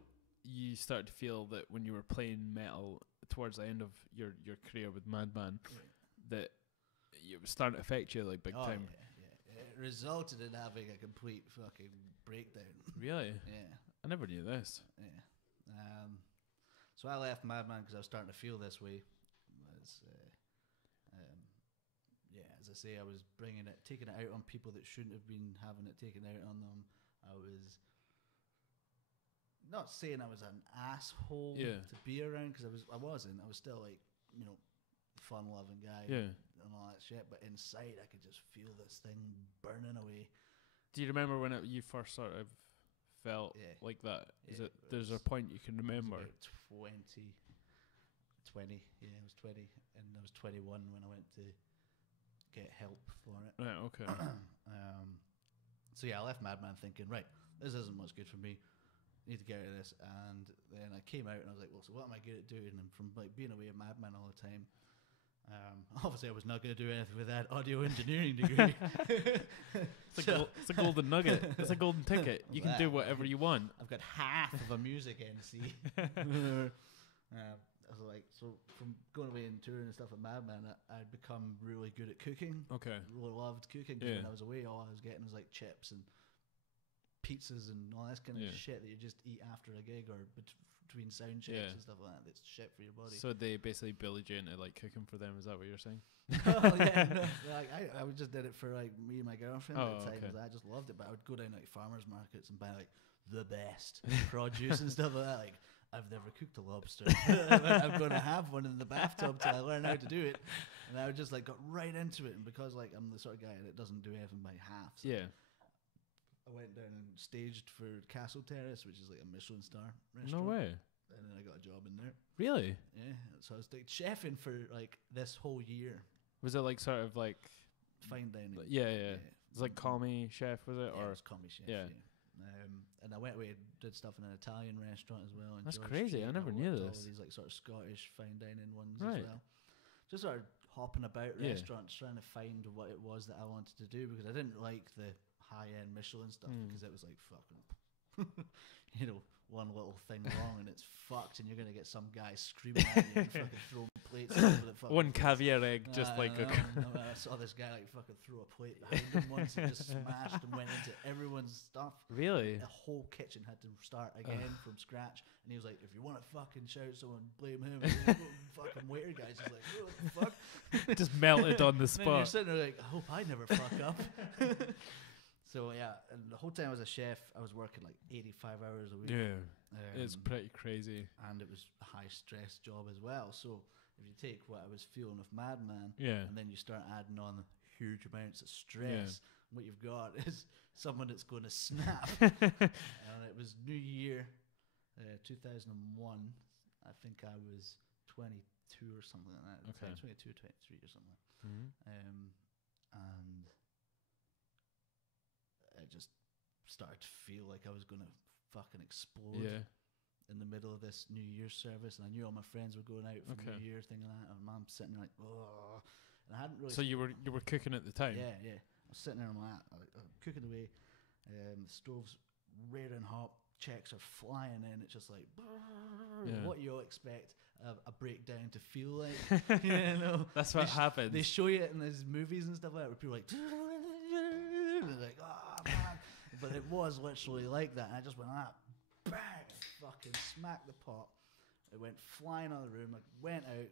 you started to feel that when you were playing metal towards the end of your career with Madman, that it was starting to affect you like big time. Yeah. It resulted in having a complete fucking breakdown. Really? Yeah. I never knew this. Yeah. So I left Madman because I was starting to feel this way. As I say, I was taking it out on people that shouldn't have been having it taken out on them. I was not saying I was an asshole to be around, because I wasn't. I was still like, fun-loving guy and all that shit. But inside, I could just feel this thing burning away. Do you remember when you first sort of felt like that? There's a point you can remember? It was about 20. Yeah, I was 20, and I was 21 when I went to get help for it. Right, okay. So yeah, I left Madman thinking, right, this isn't much good for me. I need to get out of this. And then I came out and I was like, well, so what am I good at doing? And from like being away at Madman all the time, obviously I was not going to do anything with that audio engineering degree. It's a golden nugget. It's a golden ticket. You can do whatever you want. I've got half of a music MC. I was like, so from going away and touring and stuff at Madman, I'd become really good at cooking. Okay. Really loved cooking. Because when I was away, all I was getting was like chips and pizzas and all this kind of shit that you just eat after a gig or between sound checks and stuff like that. That's shit for your body. So they basically bullied you into like cooking for them. Is that what you're saying? Oh yeah, no, like I just did it for like me and my girlfriend at the time. I just loved it. But I would go down like farmers markets and buy like the best produce and stuff like that. Like, I've never cooked a lobster. I'm going to have one in the bathtub till I learn how to do it. And I just like got right into it. And because like I'm the sort of guy that doesn't do anything by half. So I went down and staged for Castle Terrace, which is like a Michelin star restaurant. No way. And then I got a job in there. Really? Yeah. So I was like chefing for like this whole year. Was it like sort of like fine dining? Yeah. It was like Call Me Chef, was it? Yeah, it was Call Me Chef. Yeah. And I went away and did stuff in an Italian restaurant as well. That's crazy. I never knew this. All these like sort of Scottish fine dining ones as well. Just sort of hopping about restaurants, trying to find what it was that I wanted to do, because I didn't like the high-end Michelin stuff because it was like fucking, one little thing wrong and it's fucked, and you're gonna get some guy screaming at you and fucking throwing plates over the fucking one caviar egg just like I saw this guy like fucking throw a plate behind him once and just smashed and went into everyone's stuff. Really? The whole kitchen had to start again from scratch, and he was like, if you want to fucking shout someone, blame him. And the fucking waiter guy's just like, what the fuck? Just melted on the spot. And you're sitting there like, I hope I never fuck up. So yeah, and the whole time I was a chef, I was working like 85 hours a week. Yeah, it's pretty crazy. And it was a high stress job as well. So if you take what I was feeling with Madman, and then you start adding on huge amounts of stress, what you've got is someone that's going to snap. And it was New Year, 2001. I think I was 22 or something like that. Okay. 22, 23 or something. Mm-hmm. And I just started to feel like I was going to fucking explode in the middle of this New Year's service. And I knew all my friends were going out for New Year, thing like that. And Mom's sitting there like, oh. And I hadn't really... So you were cooking at the time? Yeah. I was sitting there on my lap, cooking away. The stove's red and hot. Checks are flying in. It's just like, what you'll expect a breakdown to feel like. That's what happens. They show you it in these movies and stuff like that where people are like... And they're like, oh man, but it was literally like that. And I just went bang, fucking smacked the pot. It went flying out of the room. I went out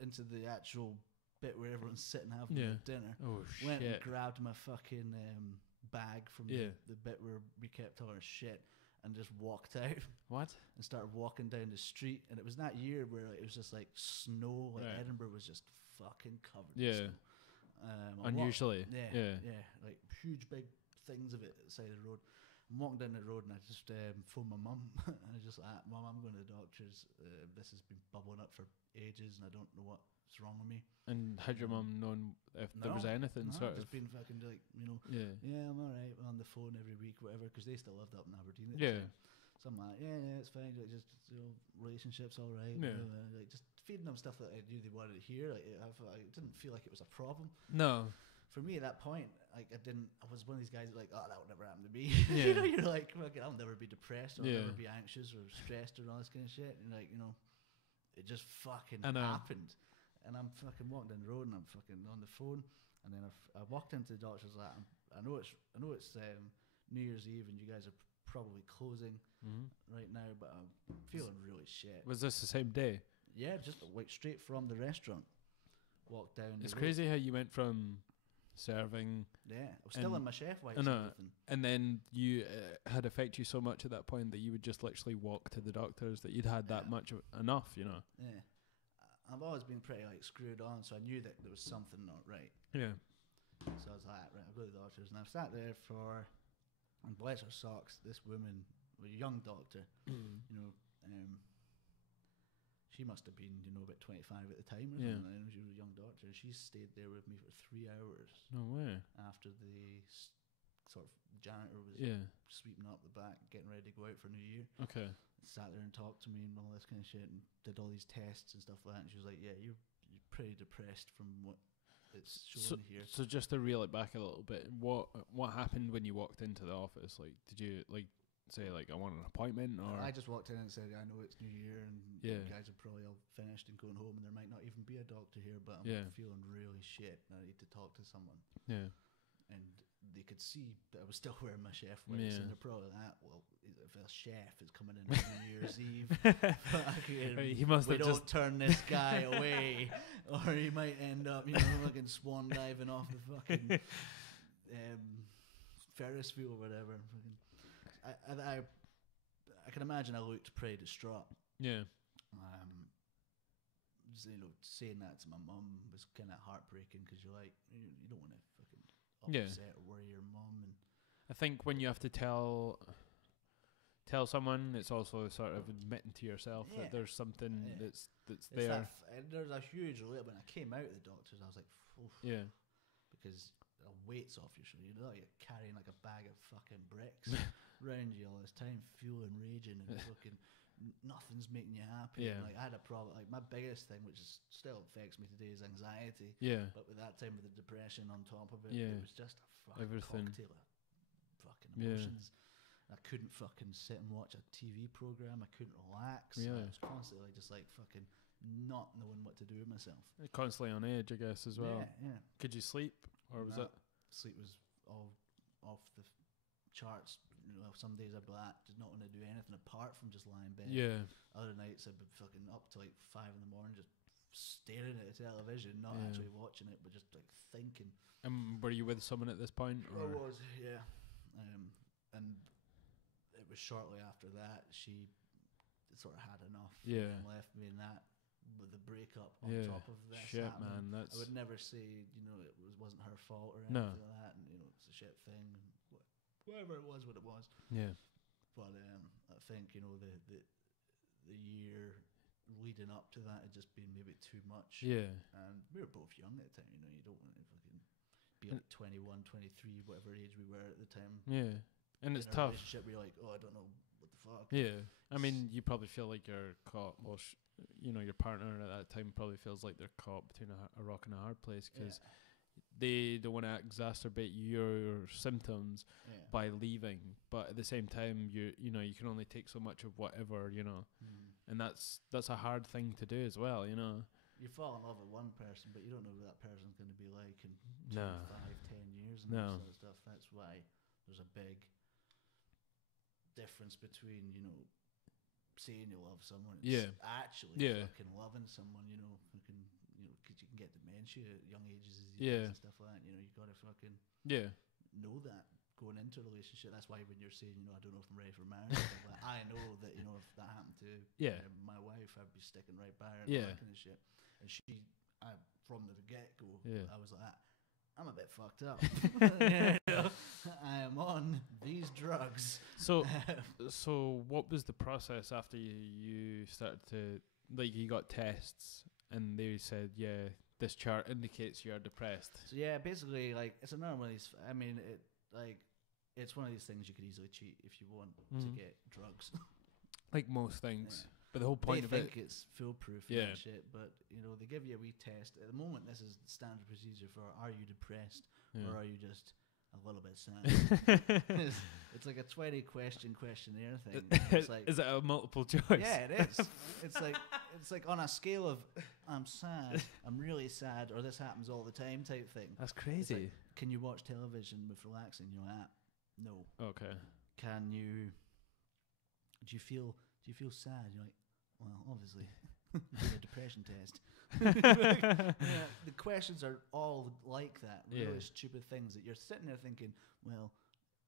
into the actual bit where everyone's sitting having their dinner. Oh went shit! And grabbed my fucking bag from the bit where we kept all our shit and just walked out. What? And started walking down the street. And it was that year where it was just like snow. Like Edinburgh was just fucking covered in snow. Unusually. Like huge big things of it at the side of the road. I'm walking down the road and I just phoned my mum. And I just like, Mum, I'm going to the doctor's. This has been bubbling up for ages and I don't know what what's wrong with me. And had your mum known if there was anything sort just of? been fucking like, you know, I'm alright on the phone every week, whatever, because they still lived up in Aberdeen. So I'm like, it's fine, like, just, you know, relationships alright. Like just feeding them stuff that I knew they wanted to hear. Like, I didn't feel like it was a problem. No. For me at that point, like I was one of these guys like, that would never happen to me. You know, you're like, I'll never be depressed, or I'll never be anxious or stressed or all this kind of shit. And like, you know, it just fucking happened. And I'm fucking walking down the road and I'm fucking on the phone, and then I walked into the doctor's like, I know it's New Year's Eve and you guys are probably closing right now, but I'm feeling really shit. Was this the same day? Yeah, just like straight from the restaurant. Walked down. It's crazy how you went from serving. Yeah, I was still in my chef whites and then you had affected you so much at that point that you would just literally walk to the doctors, that you'd had that much enough, you know. Yeah. I've always been pretty like screwed on, so I knew that there was something not right. Yeah. So I was like, right, I'll go to the doctors, and I've sat there and bless her socks, this woman, a young doctor, you know, she must have been, you know, about 25 at the time or something. And she was a young doctor, and she stayed there with me for 3 hours. No way. After the sort of janitor was sweeping up the back, getting ready to go out for New Year. Okay. Sat there and talked to me and all this kind of shit, and did all these tests and stuff like that. And she was like, "Yeah, you're pretty depressed from what it's showing here." So just to reel it back a little bit, what happened when you walked into the office? Like, did you like say like I want an appointment, or I just walked in and said, "I know it's New Year and you guys are probably all finished and going home, and there might not even be a doctor here, but I'm feeling really shit and I need to talk to someone." Yeah. And they could see that I was still wearing my chef whites, and they're probably like, well, if a chef is coming in on New Year's Eve, he must we don't turn this guy away, or he might end up, you know, fucking swan diving off the fucking Ferris wheel or whatever. I can imagine I looked pretty distraught. Yeah. You know, saying that to my mum was kind of heartbreaking, because you're like, you don't want to fucking upset or worry your mum. And I think when you have to tell someone, it's also sort of admitting to yourself that there's something that's there. There's a huge relief. When I came out of the doctors, I was like, oof, because the weight's off your shoulder. You know, you're carrying like a bag of fucking bricks around you all this time, fueling, raging, and fucking nothing's making you happy. Like, I had a problem. Like, my biggest thing, which still affects me today, is anxiety. But with that time, with the depression on top of it, it was just a fucking cocktail of fucking emotions. I couldn't fucking sit and watch a TV program. I couldn't relax. I was constantly just like fucking not knowing what to do with myself. Constantly on edge, I guess, as well. Yeah. Could you sleep, or was it? Sleep was all off the charts. You know, some days I'd be like, just not want to do anything apart from just lying in bed. Other nights I'd be fucking up to like 5 a.m, just staring at the television, not actually watching it, but just like thinking. And were you with someone at this point? Or? I was, yeah. And it was shortly after that she sort of had enough and left me, and that with the breakup on top of this. Shit, man, that's. I would never say, you know, it wasn't her fault or anything like that, and you know, it's a shit thing. Whatever it was, what it was. Yeah. But I think, you know, the year leading up to that had just been maybe too much. Yeah. And we were both young at the time, you know, you don't want to fucking be like 21, 23, whatever age we were at the time. Yeah. And it's tough. Relationship where you're like, I don't know what the fuck. Yeah. I mean, you probably feel like you're caught, you know, your partner at that time probably feels like they're caught between a rock and a hard place, because they don't want to exacerbate your symptoms by leaving, but at the same time, you know, you can only take so much of whatever, you know, and that's a hard thing to do as well, you know. You fall in love with one person, but you don't know what that person's going to be like in 5, 10 years and that sort of stuff. That's why there's a big difference between, you know, saying you love someone, actually fucking loving someone, you know, fucking, you know, because you can get dementia at young ages and stuff like that. You know, you gotta fucking know that going into a relationship. That's why when you're saying, you know, I don't know if I'm ready for marriage, like, I know that, you know, if that happened to my wife, I'd be sticking right by her and all that kind of shit. And from the get-go, I was like, I'm a bit fucked up. I am on these drugs. So what was the process after you started to, like, you got tests and they said, yeah, this chart indicates you're depressed. So yeah, basically, like, it's another one of these. I mean, it's one of these things you could easily cheat if you want to get drugs. Like most things. But the whole point of it, it's foolproof and that shit, but they give you a wee test. At the moment, this is the standard procedure for: are you depressed or are you just a little bit sad? It's like a 20-question questionnaire thing. It's like, is it a multiple choice? Yeah, it is. It's like on a scale of I'm sad, I'm really sad, or this happens all the time type thing. That's crazy. Like, can you watch television with relaxing? You're like, no. Okay. Can you? Do you feel sad? You're like, well, obviously, you did a depression test. The questions are all like that, really stupid things that you're sitting there thinking, well,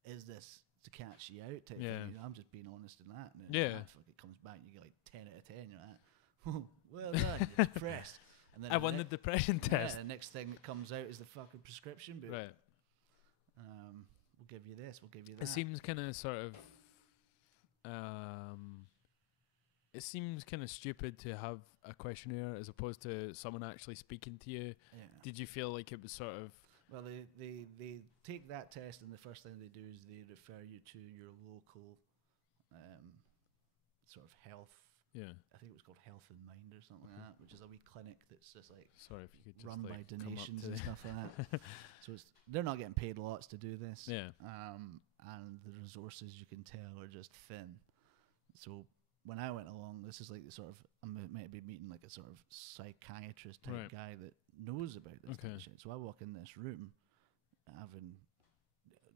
is this to catch you out? Type thing? I'm just being honest in that. And it comes back, and you get like 10 out of 10. You're like, oh, well done, you're depressed. And then I won the depression test. Yeah, the next thing that comes out is the fucking prescription book. Right. We'll give you this. We'll give you that. It seems kind of sort of. It seems kind of stupid to have a questionnaire as opposed to someone actually speaking to you. Yeah. Did you feel like it was sort of... Well, they take that test, and the first thing they do is they refer you to your local sort of health. Yeah. I think it was called Health in Mind or something like that, which is a wee clinic that's just like... Sorry if you could just run by donations and stuff like that. So they're not getting paid lots to do this. Yeah. And the resources, you can tell, are just thin. So... when I went along, this is like the sort of, I might be meeting like a sort of psychiatrist type guy that knows about this kind of shit. So I walk in this room, having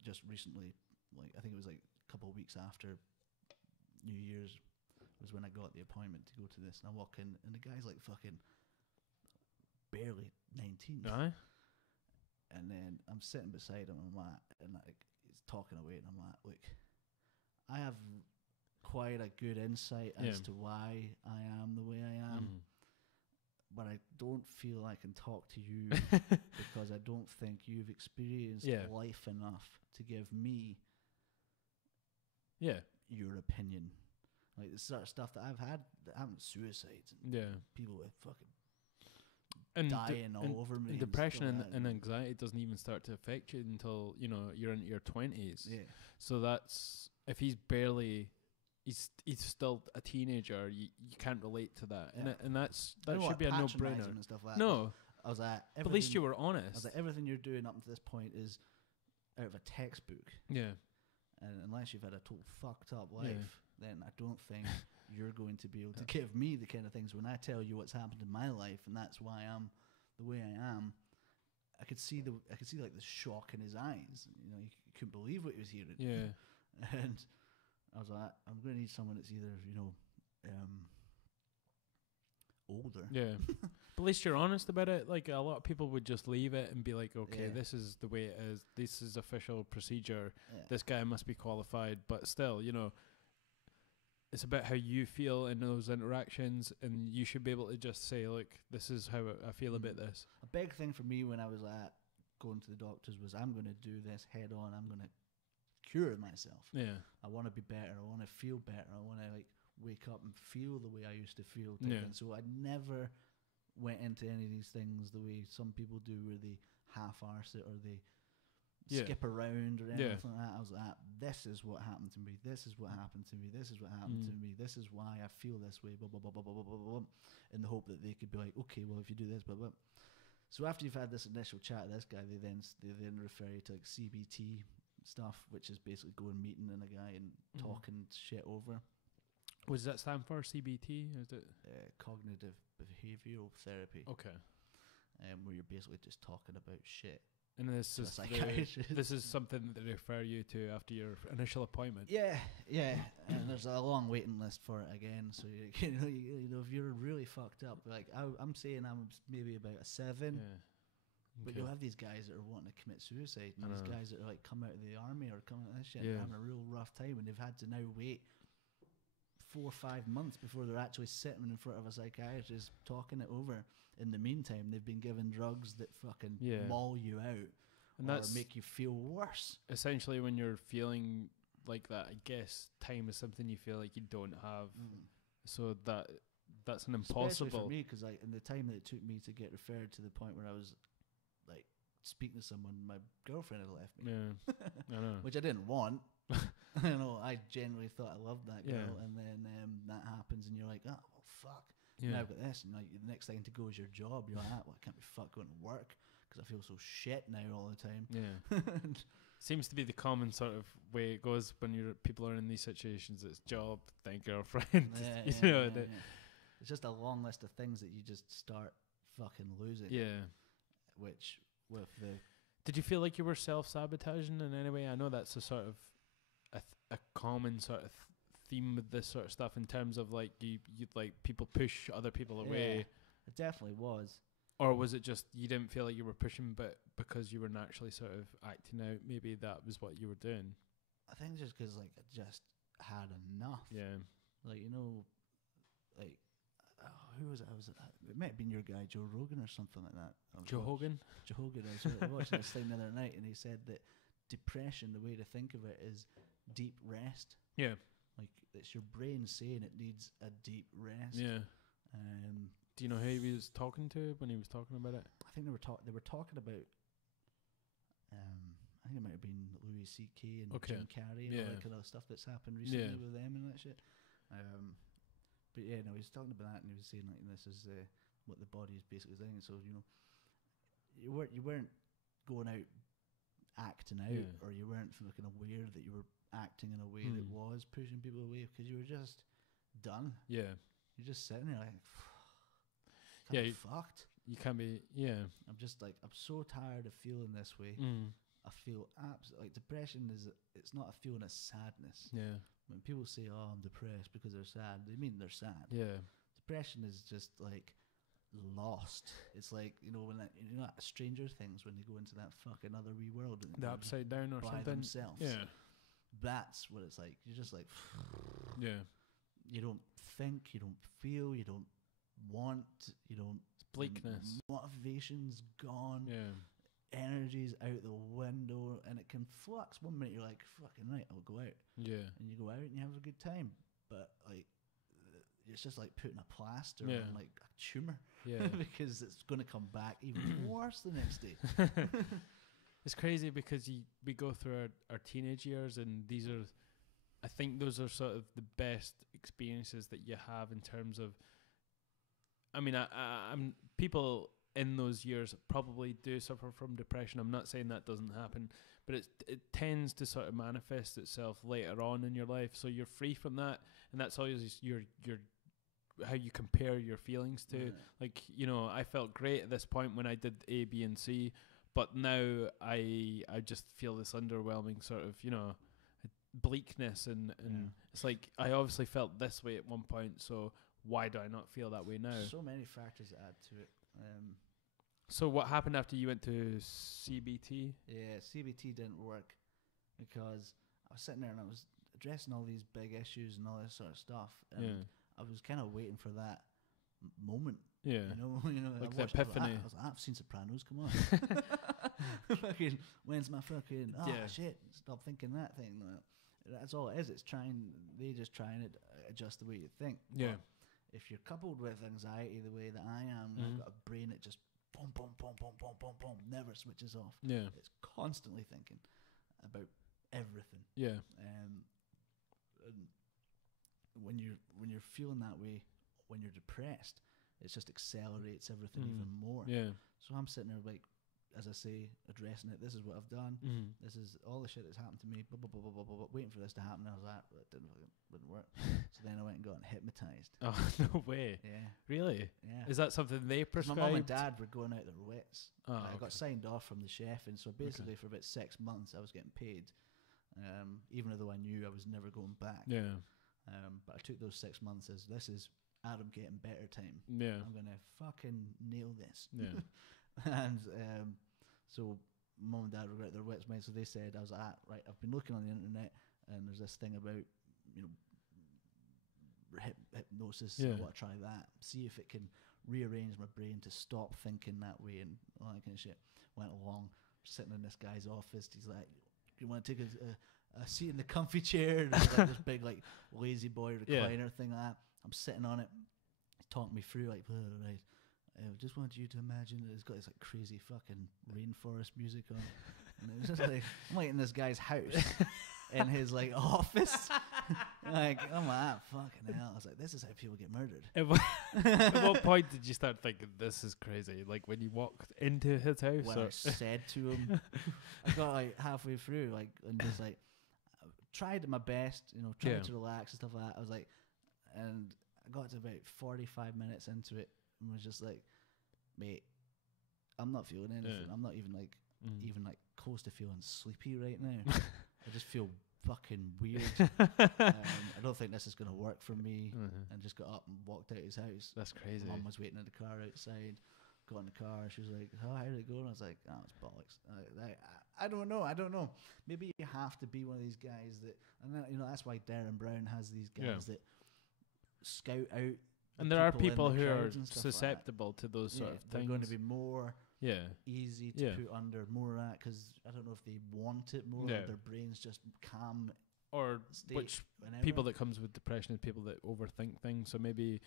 just recently, like I think it was like a couple of weeks after New Year's was when I got the appointment to go to this. And I walk in, and the guy's like fucking barely 19. And then I'm sitting beside him, and I'm like, he's talking away, and I'm like, look, I have quite a good insight as to why I am the way I am, but I don't feel I can talk to you because I don't think you've experienced life enough to give me your opinion. Like the sort of stuff that I've had, that happened, suicides and people with fucking dying all over me. Depression and anxiety doesn't even start to affect you until you're in your 20s. Yeah. So that's, if he's barely... He's still a teenager. You can't relate to that, and that should be a no-brainer. And stuff like no, I was like, but at least you were honest. I was like, everything you're doing up to this point is out of a textbook. Yeah, and unless you've had a total fucked up life, then I don't think you're going to be able to give me the kind of things. When I tell you what's happened in my life, and that's why I'm the way I am, I could see like the shock in his eyes. He couldn't believe what he was hearing. Yeah, and I was like, I'm going to need someone that's either, older. Yeah. But at least you're honest about it. Like, a lot of people would just leave it and be like, okay, this is the way it is. This is official procedure. Yeah. This guy must be qualified. But still, it's about how you feel in those interactions, and you should be able to just say, look, this is how I feel about this. A big thing for me when I was going to the doctors was, I'm going to do this head on. I'm going to cure myself. Yeah, I want to be better. I want to feel better. I want to wake up and feel the way I used to feel. And so I never went into any of these things the way some people do, where they half-arse it or they skip around or anything like that. I was like, this is what happened to me. This is what happened to me. This is what happened to me. This is why I feel this way. Blah blah blah blah blah blah blah. In the hope that they could be like, okay, well, if you do this, blah blah. So after you've had this initial chat with this guy, they then refer you to like CBT stuff, which is basically going meeting and a guy and talking shit over. What does that stand for? CBT? Is it cognitive behavioral therapy? Okay. Where you're basically just talking about shit. And this is something that they refer you to after your initial appointment. Yeah. And there's a long waiting list for it again. So if you're really fucked up, like I'm saying, I'm maybe about a 7. Yeah. But you'll have these guys that are wanting to commit suicide, and these guys that are like come out of the army or come out of this shit and having a real rough time, and they've had to now wait 4 or 5 months before they're actually sitting in front of a psychiatrist talking it over. In the meantime, they've been given drugs that fucking maul you out and make you feel worse. Essentially, when you're feeling like that, I guess time is something you feel like you don't have. So that that's an impossible. Especially for me, because in the time that it took me to get referred to the point where I was like speaking to someone, my girlfriend had left me. Yeah, I know. Which I didn't want. You know, I genuinely thought I loved that girl, and then that happens, and you're like, oh well, fuck. Yeah. Now I've got this, and like the next thing to go is your job. You're like, well, I can't be fuck going to work because I feel so shit now all the time. Yeah. Seems to be the common sort of way it goes when people are in these situations. It's job, then girlfriend. It's just a long list of things that you just start fucking losing. Yeah. Which with the. Did you feel like you were self-sabotaging in any way? I know that's a sort of a common sort of theme with this sort of stuff in terms of like you like people push other people away. It definitely was. Or was it just you didn't feel like you were pushing, but because you were naturally sort of acting out, maybe that was what you were doing? I think just because like I just had enough. Yeah. Like, you know, like, who was it? It might have been your guy, Joe Rogan or something like that. Joe Hogan? Joe Hogan. I was watching this thing the other night, and he said that depression, the way to think of it is deep rest. Yeah. Like, it's your brain saying it needs a deep rest. Yeah. Do you know who he was talking to when he was talking about it? I think they were talking about. I think it might have been Louis C.K. and Jim Carrey and all that kind of stuff that's happened recently with them and that shit. But yeah, no, he was talking about that, and he was saying like this is what the body is basically saying. So you know, you weren't going out acting out, or you weren't fucking aware that you were acting in a way that was pushing people away because you were just done. Yeah, you're just sitting there like, be fucked. You can't be. Yeah, I'm just like I'm so tired of feeling this way. I feel absolutely like depression it's not a feeling of sadness. Yeah. When people say, "Oh, I'm depressed because they're sad," they mean they're sad. Yeah. Depression is just like lost. It's like, you know, when Stranger Things, when they go into that fucking other wee world, the upside down or by something. Themselves. Yeah. That's what it's like. You're just like, yeah. You don't think, you don't feel, you don't want, you don't. It's bleakness. Motivation's gone. Yeah. Energy's out the window, and it can flux. 1 minute you're like, fucking right, I'll go out. Yeah. And you go out and you have a good time. But like, it's just like putting a plaster on like a tumor. Yeah. Because it's going to come back even worse the next day. It's crazy because we go through our teenage years, and I think those are sort of the best experiences that you have in terms of, I mean, I'm people in those years probably do suffer from depression. I'm not saying that doesn't happen, but it tends to sort of manifest itself later on in your life. So you're free from that, and that's always your how you compare your feelings to. Yeah. Like, you know, I felt great at this point when I did A, B, and C, but now I just feel this underwhelming sort of, you know, bleakness, and it's like I obviously felt this way at one point, so why do I not feel that way now? So many factors that add to it. So what happened after you went to CBT? Yeah, CBT didn't work because I was sitting there and I was addressing all these big issues and all this sort of stuff, and I was kind of waiting for that moment. Yeah, you know, like the epiphany. I was like, I've seen Sopranos. Come on, fucking when's my fucking shit? Stop thinking that thing. That's all it is. It's they just try and adjust the way you think. Yeah. But if you're coupled with anxiety the way that I am, I've got a brain that just boom, boom, boom, boom, boom, boom, boom, never switches off. Yeah. It's constantly thinking about everything. Yeah. And when you're feeling that way, when you're depressed, it just accelerates everything even more. Yeah. So I'm sitting there like, as I say, addressing it. This is what I've done. This is all the shit that's happened to me. Blah, blah, blah, blah, blah, blah, waiting for this to happen. I was like, well, it didn't work. So then I went and got hypnotized. Oh, no way. Yeah. Really? Yeah. Is that something they prescribed? My mum and dad were going out their wits. Oh, I got signed off from the chef, and so basically for about 6 months I was getting paid, even though I knew I was never going back. Yeah. But I took those 6 months as this is Adam getting better time. Yeah. I'm gonna fucking nail this. Yeah. And so mum and dad were at their wits' mind, so they said, I was like, right, I've been looking on the internet, and there's this thing about, you know, hypnosis. I want to try that, see if it can rearrange my brain to stop thinking that way and all that kind of shit. Went along, sitting in this guy's office. He's like, you want to take a seat in the comfy chair? And like this big like lazy boy recliner thing like that. I'm sitting on it. He's talking me through like, right, I just want you to imagine that it's got this like crazy fucking rainforest music on, and it was just like I'm like in this guy's house in his like office. Like I'm like, fucking hell. I was like, this is how people get murdered. At what point did you start thinking this is crazy? Like when you walked into his house? When I said to him, I got like halfway through, like, and just like tried my best, you know, tried to relax and stuff like that. I was like, and I got to about 45 minutes into it and was just like, mate, I'm not feeling anything. I'm not even like close to feeling sleepy right now. I just feel fucking weird. I don't think this is going to work for me. And just got up and walked out his house. That's crazy. Mum was waiting in the car outside. Got in the car. She was like, "Oh, how did it go?" And I was like, "Oh, it's bollocks." I don't know. Maybe you have to be one of these guys that, and then, you know, that's why Darren Brown has these guys that scout out. And there are people who are susceptible like to those sort of things. They're going to be more easy to put under more of that, because I don't know if they want it more, or their brains just calm. Or which people that comes with depression is people that overthink things. So maybe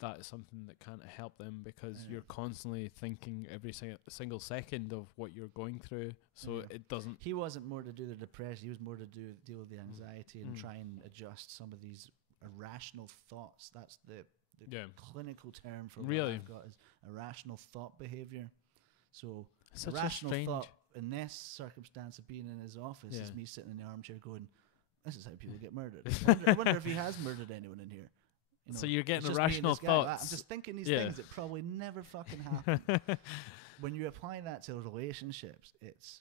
that is something that can't help them, because you're constantly thinking every single second of what you're going through. So it doesn't. He wasn't more to do the depression. He was more to deal with the anxiety and try and adjust some of these irrational thoughts. That's the clinical term for what I've got is irrational thought behavior. So irrational thought in this circumstance of being in his office is me sitting in the armchair going, "This is how people get murdered." I wonder if he has murdered anyone in here. You know, so you're getting irrational thoughts. I'm just thinking these things that probably never fucking happen. When you apply that to relationships, it's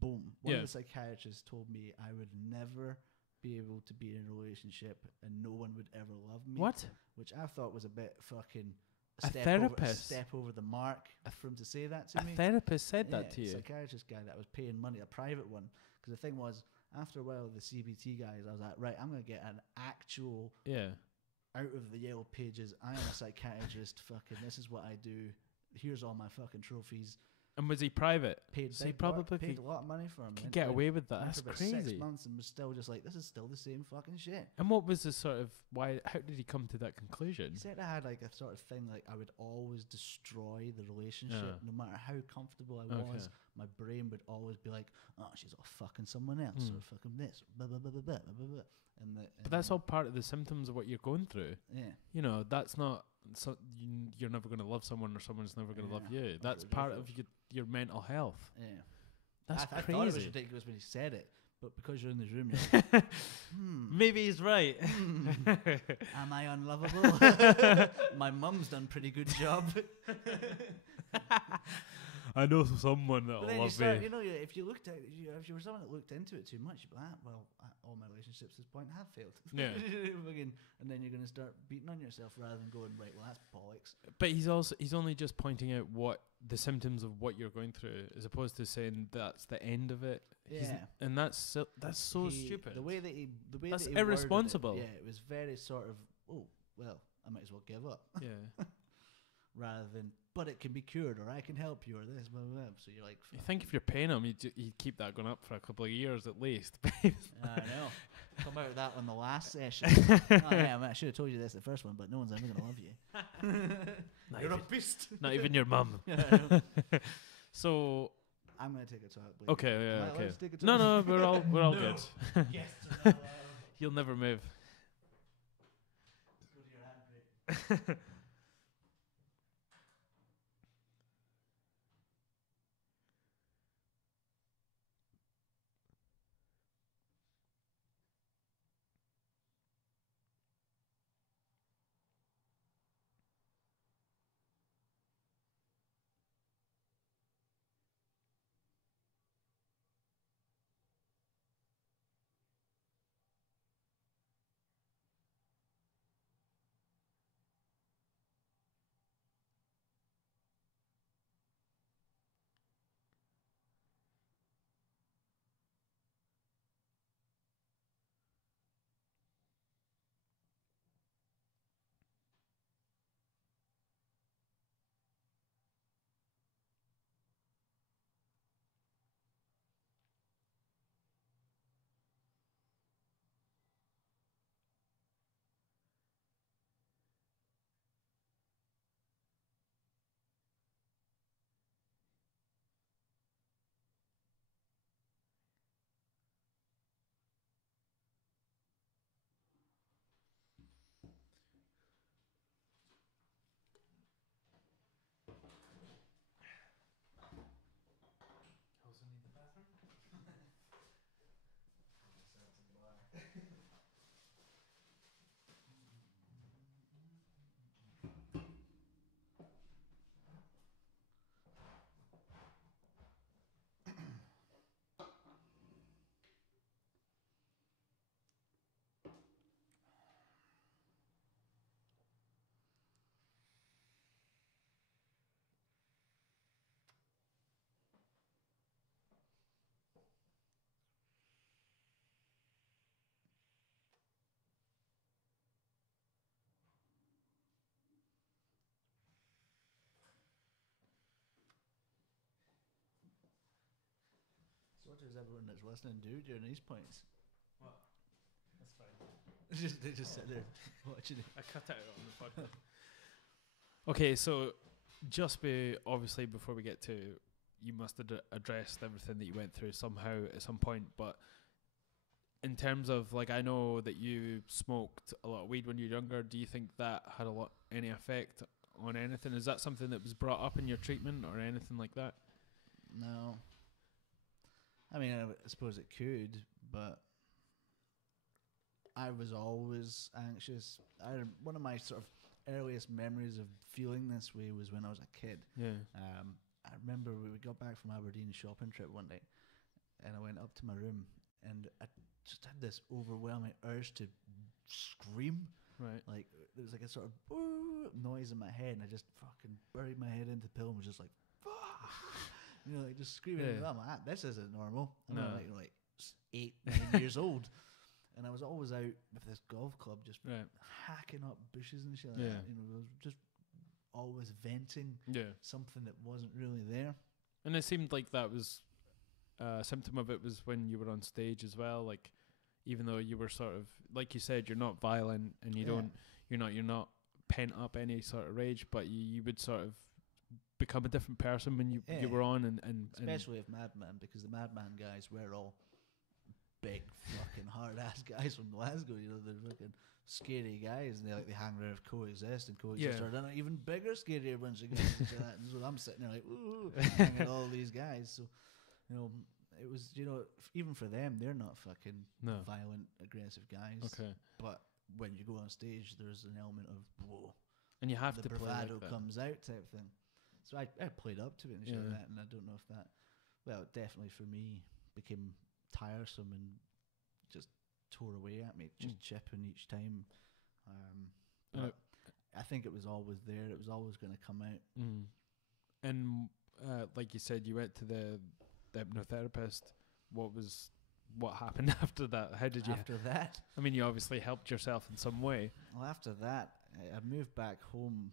boom. One of the psychiatrists told me I would never be able to be in a relationship and no one would ever love me. What? Which I thought was a bit fucking a step over the mark for him to say that to me. A therapist said that to you? A psychiatrist guy that was paying money, a private one. Because the thing was, after a while, the CBT guys, I was like, right, I'm going to get an actual out of the yellow pages. I am a psychiatrist. Fucking, this is what I do. Here's all my fucking trophies. And was he private? Paid a lot of money for him. Could get away with that. That's crazy. 6 months and was still just like, this is still the same fucking shit. And what was the sort of how did he come to that conclusion? He said I had like a sort of thing, like I would always destroy the relationship, no matter how comfortable I was. My brain would always be like, oh, she's all fucking someone else or fucking this, blah blah blah blah blah blah blah. But that's all part of the symptoms of what you're going through. Yeah, you know, that's not. So you're never going to love someone, or someone's never going to love you. That's part of your mental health. Yeah, that's crazy. I thought it was ridiculous when he said it, but because you're in this room, you're like, maybe he's right. Am I unlovable? My mum's done a pretty good job. I know someone that'll love me. You know, if you were someone that looked into it too much, you'd be like, well, all my relationships at this point have failed. Yeah. And then you're going to start beating on yourself rather than going, right, well, that's bollocks. But he's only just pointing out what the symptoms of what you're going through, as opposed to saying that's the end of it. Yeah. And that's so stupid. The way that he irresponsible. Worded it, it was very sort of, oh, well, I might as well give up. Yeah. Rather than, but it can be cured, or I can help you, or this, blah, blah, blah. So you're like, you think if you're paying him, you'd keep that going up for a couple of years at least. I know. Come out of that on the last session. I should have told you this the first one, but no one's ever going to love you. You're a beast. Not even your mum. So I'm going to take a talk. Okay, yeah, okay. No, we're all good. Yes. You'll never move. Go to your hand. what does everyone that's listening do during these points? What? That's fine. They just sit there watching it. I cut it out on the podcast. Okay, so obviously before we get to, you must have addressed everything that you went through somehow at some point, but in terms of, like, I know that you smoked a lot of weed when you were younger. Do you think that had any effect on anything? Is that something that was brought up in your treatment or anything like that? No. I mean, I suppose it could, but I was always anxious. One of my sort of earliest memories of feeling this way was when I was a kid. Yeah. I remember we got back from Aberdeen shopping trip one day, and I went up to my room, and I just had this overwhelming urge to scream. Right. Like, there was like a sort of boo noise in my head, and I just fucking buried my head into the pillow and was just like, you know, like just screaming. Yeah. I'm like, this isn't normal. I'm No. like 8, 9 years old. And I was always out with this golf club just hacking up bushes and shit like that. You know, I was just always venting something that wasn't really there. And it seemed like that was a symptom of it was when you were on stage as well. Like, even though you were sort of, like you said, you're not violent and you're not pent up any sort of rage, but you would sort of become a different person when you were on and especially with Madman, because the Madman guys were all big fucking hard ass guys from Glasgow. You know, they're fucking scary guys, and they hang around, coexist are an even bigger, scarier bunch of guys. And so I'm sitting there like, ooh, hanging with all these guys. So, you know, it was, you know, even for them, they're not fucking violent, aggressive guys. Okay. But when you go on stage, there's an element of whoa, and you have the to bravado play like comes out type thing. So I played up to it and shit like that, and I don't know if that, well, it definitely for me became tiresome and just tore away at me, just chipping each time. But I think it was always there. It was always going to come out. And like you said, you went to the hypnotherapist. What happened after that? How did you? After that, I mean, you obviously helped yourself in some way. Well, after that, I moved back home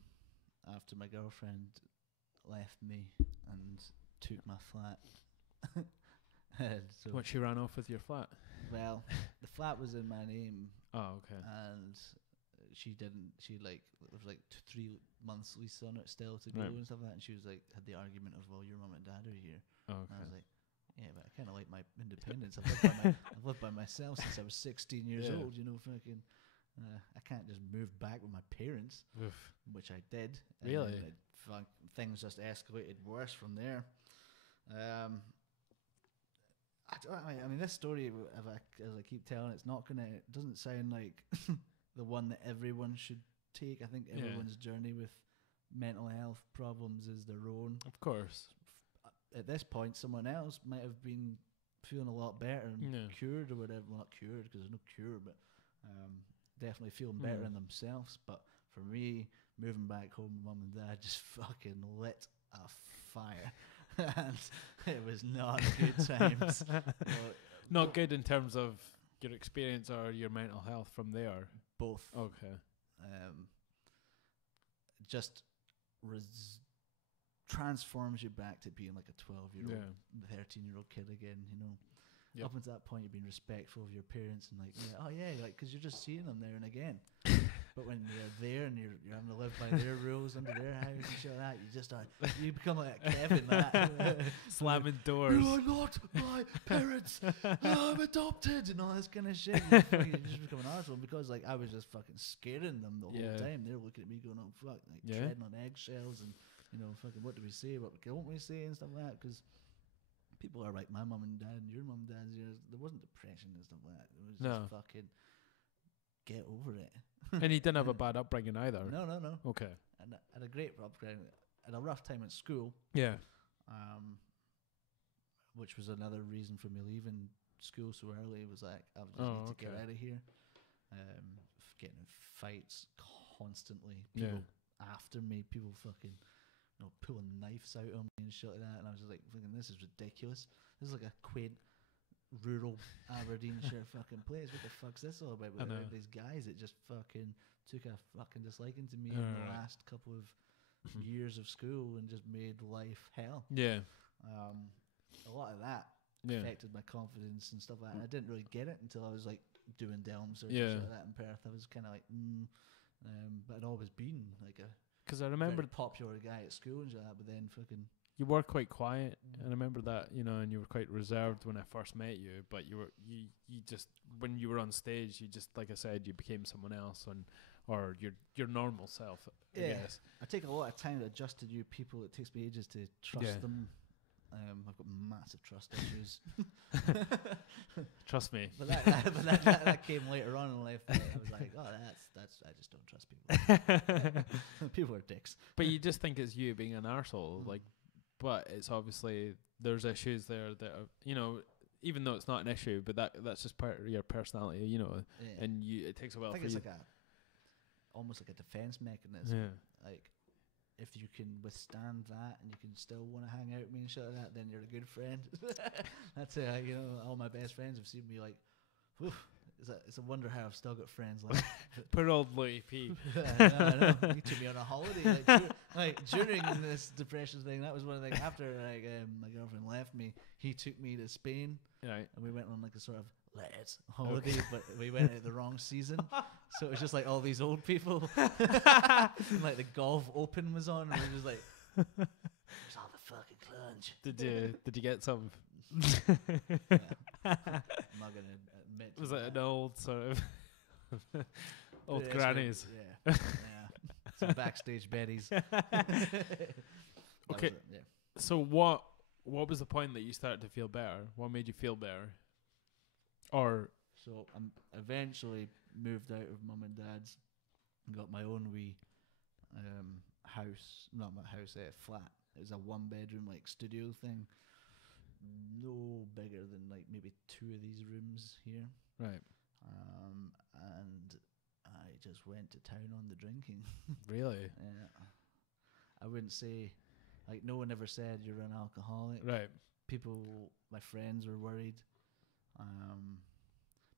after my girlfriend left me and took my flat. So she ran off with your flat? Well, the flat was in my name. Oh, okay. And she didn't. She there was 3 months lease on it still to go and stuff like that. And she was like, had the argument of, well, your mum and dad are here. Oh, okay. And I was like, yeah, but I kind of like my independence. I've lived by myself since I was 16 years old. You know, fucking. I can't just move back with my parents, which I did. Really? Things just escalated worse from there. I mean, this story, as I keep telling, it doesn't sound like the one that everyone should take. I think everyone's journey with mental health problems is their own. Of course. At this point, someone else might have been feeling a lot better and cured or whatever. Well, not cured because there's no cure, but definitely feeling better in themselves. But for me, moving back home, mum and dad just fucking lit a fire. And it was not good times. Not good in terms of your experience or your mental health from there? Both. Okay. Just transforms you back to being like a 12-year-old, 13-year-old kid again, you know. Yep. Up until that point, you're being respectful of your parents and because you're just seeing them there and again. But when you're there and you're having to live by their rules under their house and shit like that, you become like Kevin, slamming doors. You are not my parents. I'm adopted and all this kind of shit. You just become an arsehole because I was just fucking scaring them the whole time. They're looking at me going, "Oh fuck," treading on eggshells and fucking what do we say? What don't we say and stuff like that? Because people are like my mum and dad and your mum and dad. There wasn't depression and stuff like that. It was just fucking get over it. And he didn't have a bad upbringing either. No. Okay. And I had a great upbringing. I had a rough time at school. Yeah. Which was another reason for me leaving school so early. Was I just need to get out of here. Getting in fights constantly. People after me. People fucking pulling knives out on me and shit like that. And I was just like, thinking, this is ridiculous. This is like a quaint rural Aberdeenshire fucking place. What the fuck's this all about? With these guys that just fucking took a fucking disliking to me in the last couple of years of school and just made life hell. Yeah. A lot of that affected my confidence and stuff like that. And I didn't really get it until I was like doing Delms or shit like that in Perth. I was kind of like, but I'd always been like a. Because I remember popular guy at school and shit like that, but then fucking. You were quite quiet, and I remember that, you know, and you were quite reserved when I first met you. But you just when you were on stage, you just, like I said, you became someone else, or your normal self. I guess. I take a lot of time to adjust to new people. It takes me ages to trust them. I've got massive trust issues. Trust me. But that came later on in life. I was like, oh, that's I just don't trust people. People are dicks. But you just think it's you being an arsehole, like. But it's obviously there's issues there that are, you know, even though it's not an issue, but that's just part of your personality, you know, and it takes a while. I think it's like almost like a defense mechanism. Yeah. Like, if you can withstand that and you can still want to hang out with me and shit like that, then you're a good friend. That's it. You know, all my best friends have seen me like, whew, it's a wonder how I've still got friends like. Poor old Louis P. I know. He took me on a holiday. During this depression thing, that was one of the things. After my girlfriend left me, he took me to Spain, right? And we went on like a sort of holiday, but we went at the wrong season, so it was just like all these old people. And, like the Golf Open was on, and we were just like, "There's all the fucking clunge." Did you get some? Yeah. I'm not gonna admit. Was it an old sort of old Yeah, grannies? Yeah. Some backstage betties. Okay. So what was the point that you started to feel better? What made you feel better? Or so I eventually moved out of mum and dad's and got my own wee house. Not my house, flat. It was a 1-bedroom like studio thing. No bigger than like maybe 2 of these rooms here. Right. And I just went to town on the drinking. Really? Yeah. I wouldn't say, like, no one ever said you're an alcoholic. Right. People, my friends were worried.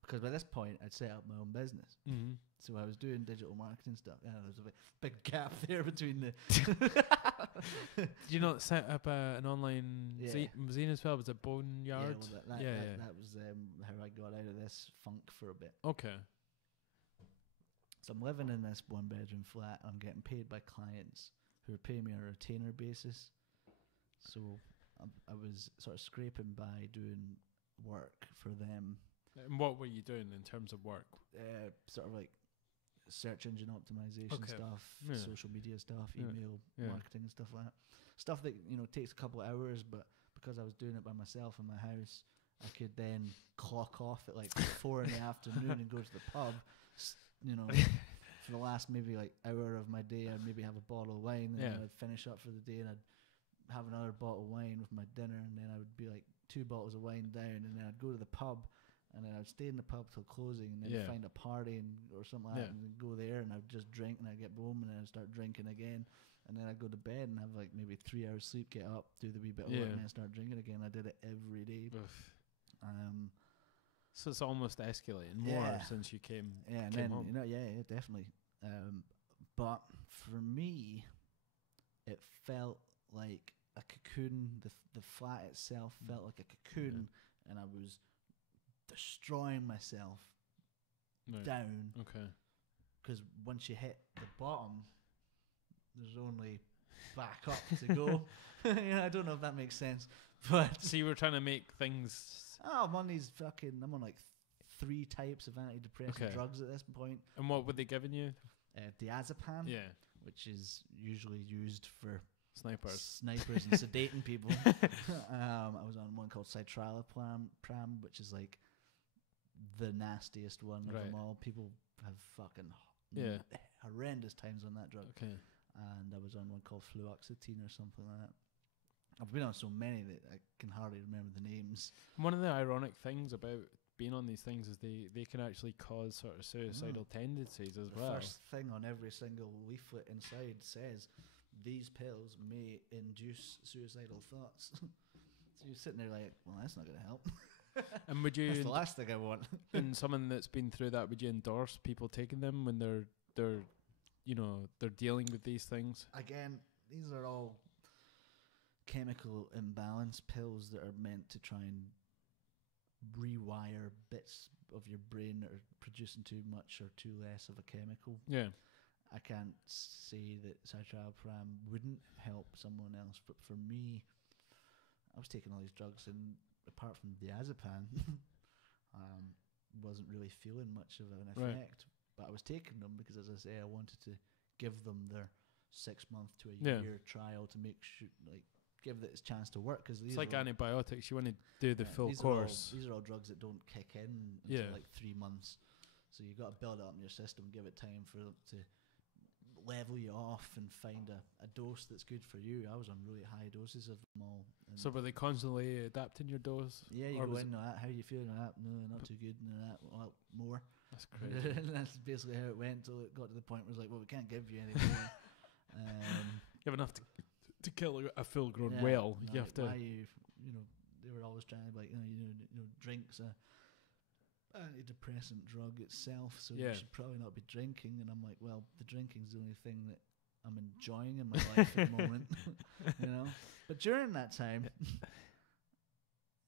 Because by this point, I'd set up my own business. Mm-hmm. So I was doing digital marketing stuff. Yeah, there's a big gap there between the... Did you not set up an online zine as well? Was it Boneyard? Yeah, that was how I got out of this funk for a bit. Okay. So I'm living in this 1-bedroom flat. And I'm getting paid by clients who are paying me on a retainer basis. So I was sort of scraping by doing work for them. And what were you doing in terms of work? Sort of like search engine optimization stuff, social media stuff, email marketing and stuff like that. Stuff that, you know, takes a couple of hours, but because I was doing it by myself in my house, I could then clock off at like 4 in the afternoon and go to the pub. You know, for the last maybe like hour of my day, I'd maybe have a bottle of wine, and then I'd finish up for the day, and I'd have another bottle of wine with my dinner, and then I would be like 2 bottles of wine down, and then I'd go to the pub, and then I'd stay in the pub till closing, and then find a party or something like that, and then go there, and I'd just drink, and I'd get home, and then I'd start drinking again, and then I'd go to bed and have like maybe 3 hours sleep, get up, do the wee bit of work, and then start drinking again. I did it every day. So it's almost escalating more since you came. Yeah, and came then home. you know, definitely. But for me, it felt like a cocoon. The flat itself felt like a cocoon, and I was destroying myself down. Okay. Because once you hit the bottom, there's only back up to go. I don't know if that makes sense, but so you were trying to make things. I'm on like 3 types of antidepressant drugs at this point. And what were they giving you? Diazepam, which is usually used for snipers and sedating people. I was on one called citralopram, which is like the nastiest one of them all. People have fucking horrendous times on that drug. Okay. And I was on one called fluoxetine or something like that. I've been on so many that I can hardly remember the names. One of the ironic things about being on these things is they can actually cause sort of suicidal tendencies as well. The first thing on every single leaflet inside says, these pills may induce suicidal thoughts. So you're sitting there like, well, that's not going to help. And would you? That's the last thing I want. And someone that's been through that, would you endorse people taking them when they're dealing with these things? Again, these are all chemical imbalance pills that are meant to try and rewire bits of your brain that are producing too much or too less of a chemical. Yeah. I can't say that citalopram wouldn't help someone else, but for me, I was taking all these drugs, and apart from diazepam, wasn't really feeling much of an effect. But I was taking them because, as I say, I wanted to give them their 6 month to a year trial to make sure, like, give it its chance to work. Because it's like antibiotics; you want to do the full course. These are all drugs that don't kick in until like 3 months, so you've got to build it up in your system, give it time for it to level you off and find a dose that's good for you. I was on really high doses of them all. So were they constantly adapting your dose? Yeah, you go in that. How are you feeling? That? No, not too good. No, that. Well, more. That's crazy. And that's basically how it went till it got to the point where it was like, well, we can't give you any more. You have enough to kill a full-grown whale. No, you have to. Why you know, they were always trying to be like, drinks antidepressant drug itself, so you should probably not be drinking. And I'm like, well, the drinking's the only thing that I'm enjoying in my life at the moment. But during that time,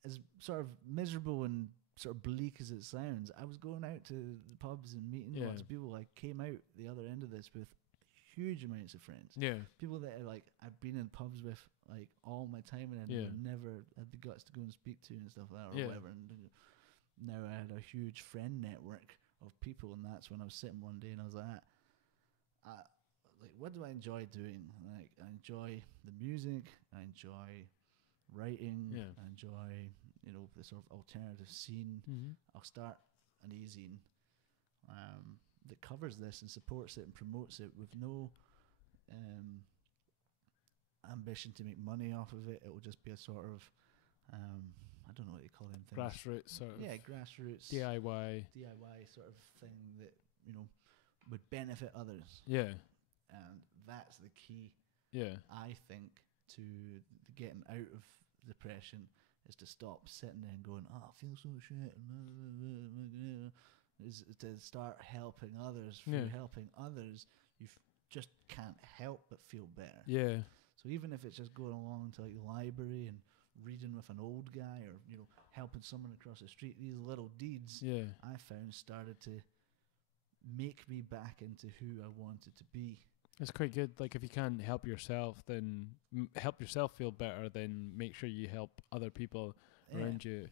as sort of miserable and sort of bleak as it sounds, I was going out to the pubs and meeting lots of people. I came out the other end of this with huge amounts of friends. People that I've been in pubs with like all my time, and I never had the guts to go and speak to and stuff like that or whatever. And now I had a huge friend network of people, and that's when I was sitting one day and I was like, what do I enjoy doing? Like, I enjoy the music, I enjoy writing, I enjoy, the sort of alternative scene. I'll start an e-zine that covers this and supports it and promotes it with no ambition to make money off of it. It will just be a sort of I don't know what you call them things. Grassroots sort of. Yeah, grassroots. DIY sort of thing that, would benefit others. Yeah. And that's the key. Yeah. I think to getting out of depression is to stop sitting there and going, I feel so shit. Is to start helping others. Through helping others, you just can't help but feel better. Yeah. So even if it's just going along to like the library and reading with an old guy, or helping someone across the street, these little deeds I found started to make me back into who I wanted to be. It's quite good. Like, if you can't help yourself, then help yourself feel better, then make sure you help other people around you.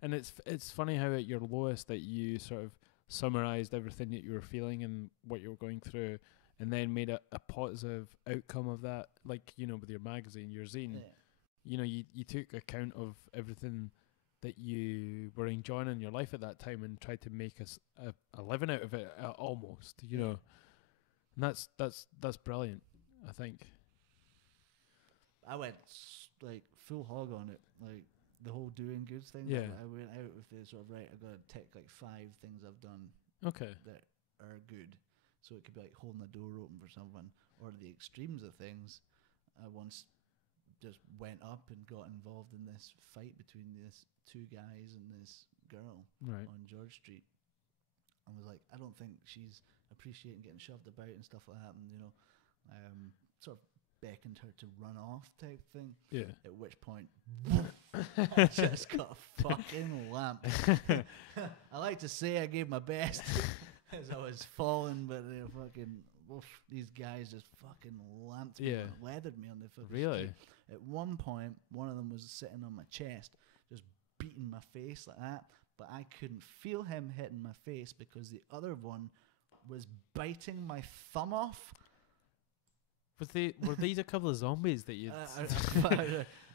And it's funny how at your lowest that you sort of summarized everything that you were feeling and what you were going through, and then made a positive outcome of that, like, with your magazine, your zine. You took account of everything that you were enjoying in your life at that time and tried to make a living out of it, almost, and that's brilliant, I think. I went like full hog on it, like the whole doing good thing. I went out with the sort of, right, I've got to tick like 5 things I've done that are good. So it could be like holding the door open for someone, or the extremes of things. I once just went up and got involved in this fight between these 2 guys and this girl on George Street. I was like, I don't think she's appreciating getting shoved about and stuff like that, and sort of beckoned her to run off type thing. Yeah. At which point, I just got fucking lamped. I like to say I gave my best as I was falling, but these guys just fucking lamped me, and weathered me on the fucking street. At one point, one of them was sitting on my chest, just beating my face like that, but I couldn't feel him hitting my face because the other one was biting my thumb off. Were these a couple of zombies that you?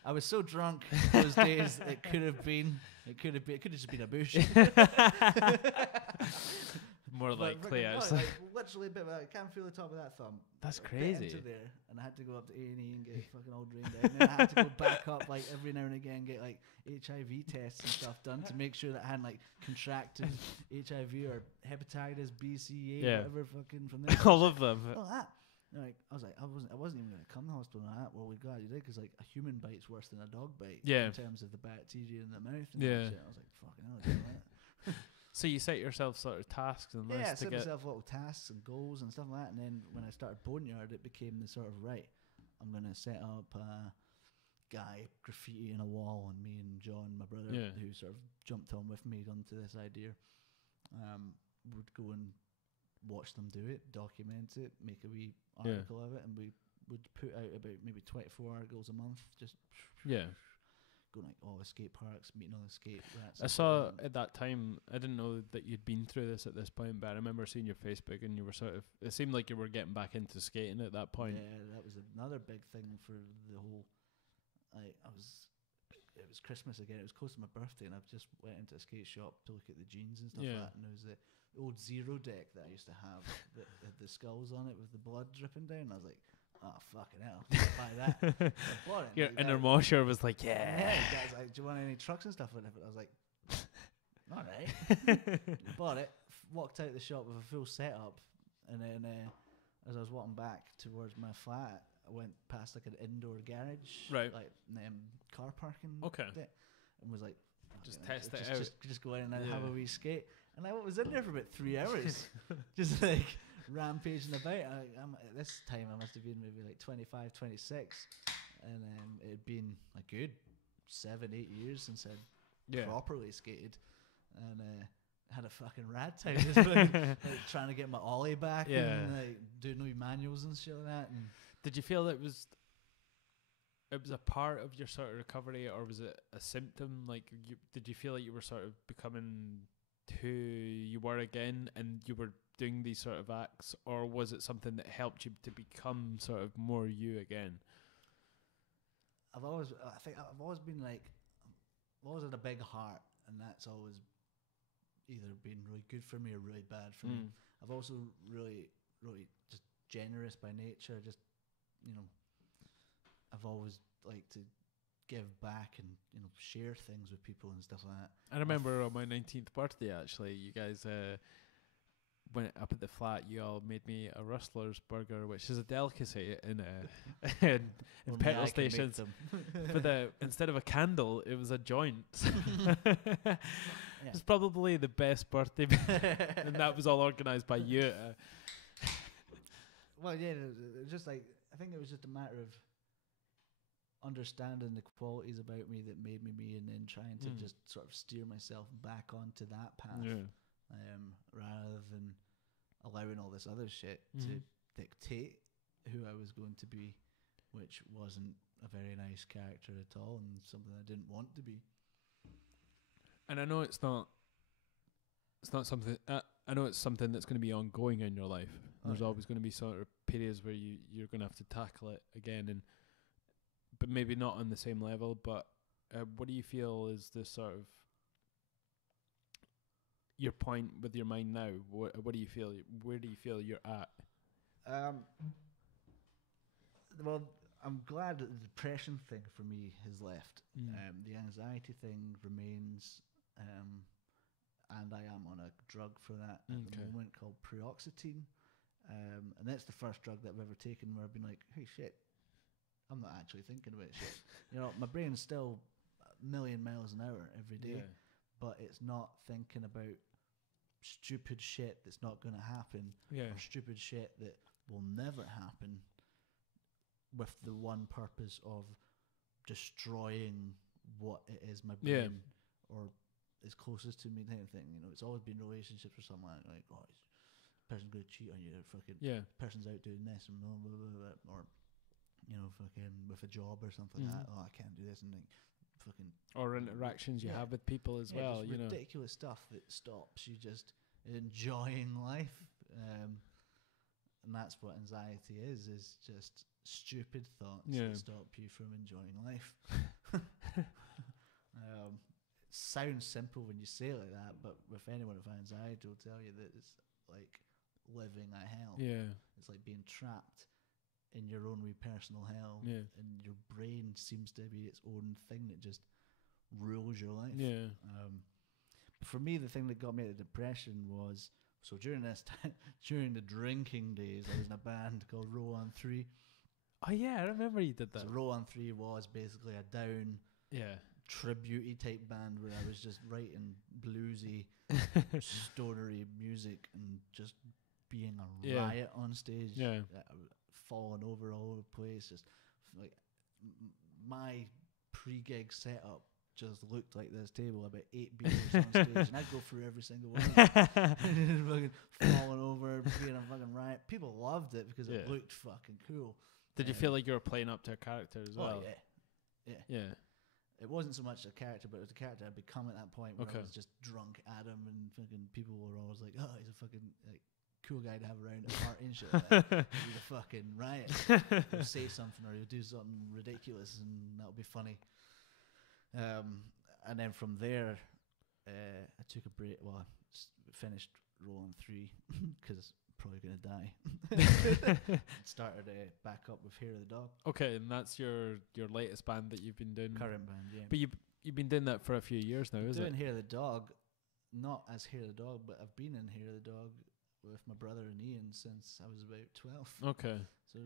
I was so drunk those days. It could have just been a bush. More likely, like literally a bit. I can't feel the top of that thumb. That's crazy. Into there, and I had to go up to A&E and get fucking all drained out. And then I had to go back up like every now and again, get like HIV tests and stuff done to make sure that I hadn't like contracted HIV or hepatitis B, C, A, whatever fucking from there. All of them. All that. Like I wasn't even gonna come to the hospital and that. Well, we glad you did, because like a human bite's worse than a dog bite. In terms of the bacteria in the mouth. And shit. I was like, fucking hell, I did that. So you set yourself sort of tasks and lists to set get... myself little tasks and goals and stuff like that. And then when I started Boneyard, it became the sort of, right, I'm going to set up a guy graffiti in a wall, and me and John, my brother, who sort of jumped on with me onto this idea, would go and watch them do it, document it, make a wee article of it, and we would put out about maybe 24 articles a month, just going like all the skate parks, meeting all the skate rats. I saw at that time, I didn't know that you'd been through this at this point, but I remember seeing your Facebook and you were sort of, it seemed like you were getting back into skating at that point. Yeah, that was another big thing for the whole, it was Christmas again, it was close to my birthday, and I've just went into a skate shop to look at the jeans and stuff like that, and there was the old Zero deck that I used to have that had the skulls on it with the blood dripping down, and I was like, oh, fucking hell, I'll buy that. So I bought it. Your inner mosher was like, yeah, guys, like, do you want any trucks and stuff? And I was like, all right. Bought it, walked out the shop with a full setup, and then as I was walking back towards my flat, I went past like an indoor garage, like car parking, and was like, just test it out. Just go in and have a wee skate. And I was in there for about 3 hours, just like rampaging about. At this time, I must have been maybe like 25, 26, and it had been a good 7-8 years since I'd properly skated, and had a fucking rad time, just like trying to get my ollie back and like doing new manuals and shit like that. And did you feel it was a part of your sort of recovery, or was it a symptom? Like, did you feel like you were sort of becoming who you were again, and you were doing these sort of acts, or was it something that helped you to become sort of more you again? I've always been like, I've always had a big heart, and that's always either been really good for me or really bad for me. I've also really just generous by nature. Just, I've always liked to give back and share things with people and stuff like that. I remember on my 19th birthday, actually, you guys went up at the flat. You all made me a Rustler's burger, which is a delicacy in petrol stations. Instead of a candle, it was a joint. It's probably the best birthday, and that was all organised by you. Well, yeah, it was just like, I think it was just a matter of understanding the qualities about me that made me and then trying to just sort of steer myself back onto that path, rather than allowing all this other shit to dictate who I was going to be, which wasn't a very nice character at all, and something I didn't want to be. And I know it's not something. I know it's something that's going to be ongoing in your life. There's always going to be sort of periods where you're going to have to tackle it again, but maybe not on the same level. But what do you feel is the sort of your point with your mind now? What do you feel? Where do you feel you're at? Well, I'm glad that the depression thing for me has left. The anxiety thing remains, and I am on a drug for that at the moment called paroxetine. And that's the first drug that I've ever taken where I've been like, hey, shit, I'm not actually thinking about shit. My brain's still a million miles an hour every day, but it's not thinking about stupid shit that's not going to happen, or stupid shit that will never happen, with the one purpose of destroying what it is my brain or is closest to me kind of thing. It's always been relationships or something like oh, person's going to cheat on you, fucking person's out doing this and blah, blah, blah, blah, or fucking with a job or something like that. Oh, I can't do this, and like fucking or interactions you have with people as well. Just ridiculous stuff that stops you just enjoying life, and that's what anxiety is just stupid thoughts that stop you from enjoying life. It sounds simple when you say it like that, but with anyone with anxiety will tell you that it's like living a hell. It's like being trapped in your own wee personal hell, and your brain seems to be its own thing that just rules your life. For me, the thing that got me out of depression was, so during this time, during the drinking days, I was in a band called Row on 3. Oh yeah, I remember you did that. So Row on 3 was basically a down, tribute-y type band where I was just writing bluesy, stonery music and just being a riot on stage, falling over all over the place. Just like my pre-gig setup just looked like this table, about 8 beers on stage, and I'd go through every single one, fucking falling over, being a fucking riot. People loved it because it looked fucking cool. Did you feel like you were playing up to a character as well? Yeah. It wasn't so much a character, but it was a character I'd become at that point where I was just drunk Adam, and fucking people were always like, "Oh, he's a fucking like cool guy to have around at a party and shit." Like that. He'll be a fucking riot. He'll say something or he'll do something ridiculous, and that'll be funny. And then from there, I took a break. Well, I finished rolling 3 because probably gonna die. Started back up with Hair of the Dog. Okay, and that's your latest band that you've been doing. Current band, yeah. But you've been doing that for a few years now, is it? Doing Hair of the Dog, not as Hair of the Dog, but I've been in Hair of the Dog with my brother and Ian since I was about 12. Okay. So.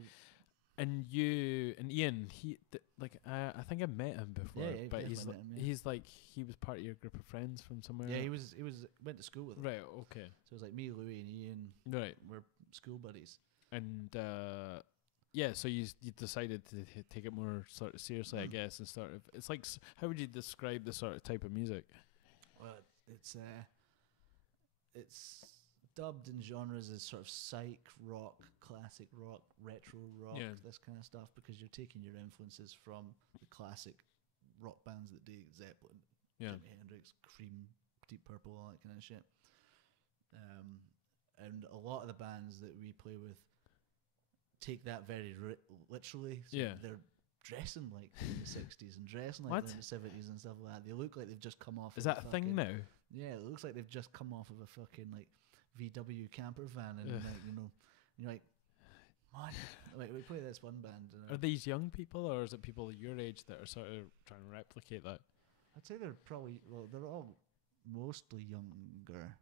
And you and Ian, I think I met him before, but he's like he was part of your group of friends from somewhere. Yeah, he was went to school with him. Right. Okay. So it was like me, Louis, and Ian. Right. We're school buddies. And so you decided to take it more sort of seriously, I guess, and start. It's like, how would you describe the sort of type of music? Well, it's dubbed in genres as sort of psych rock, classic rock, retro rock, this kind of stuff, because you're taking your influences from the classic rock bands that did Zeppelin, Jimi Hendrix, Cream, Deep Purple, all that kind of shit. And a lot of the bands that we play with take that very literally. So they're dressing like in the 60s and dressing like in the 70s and stuff like that. They look like they've just come off. Is that a thing now? Yeah, it looks like they've just come off of a fucking like VW camper van, and like, you know, you're like, man, like we play this one band. Are these young people, or is it people your age that are sort of trying to replicate that? I'd say they're probably, well, they're all mostly younger.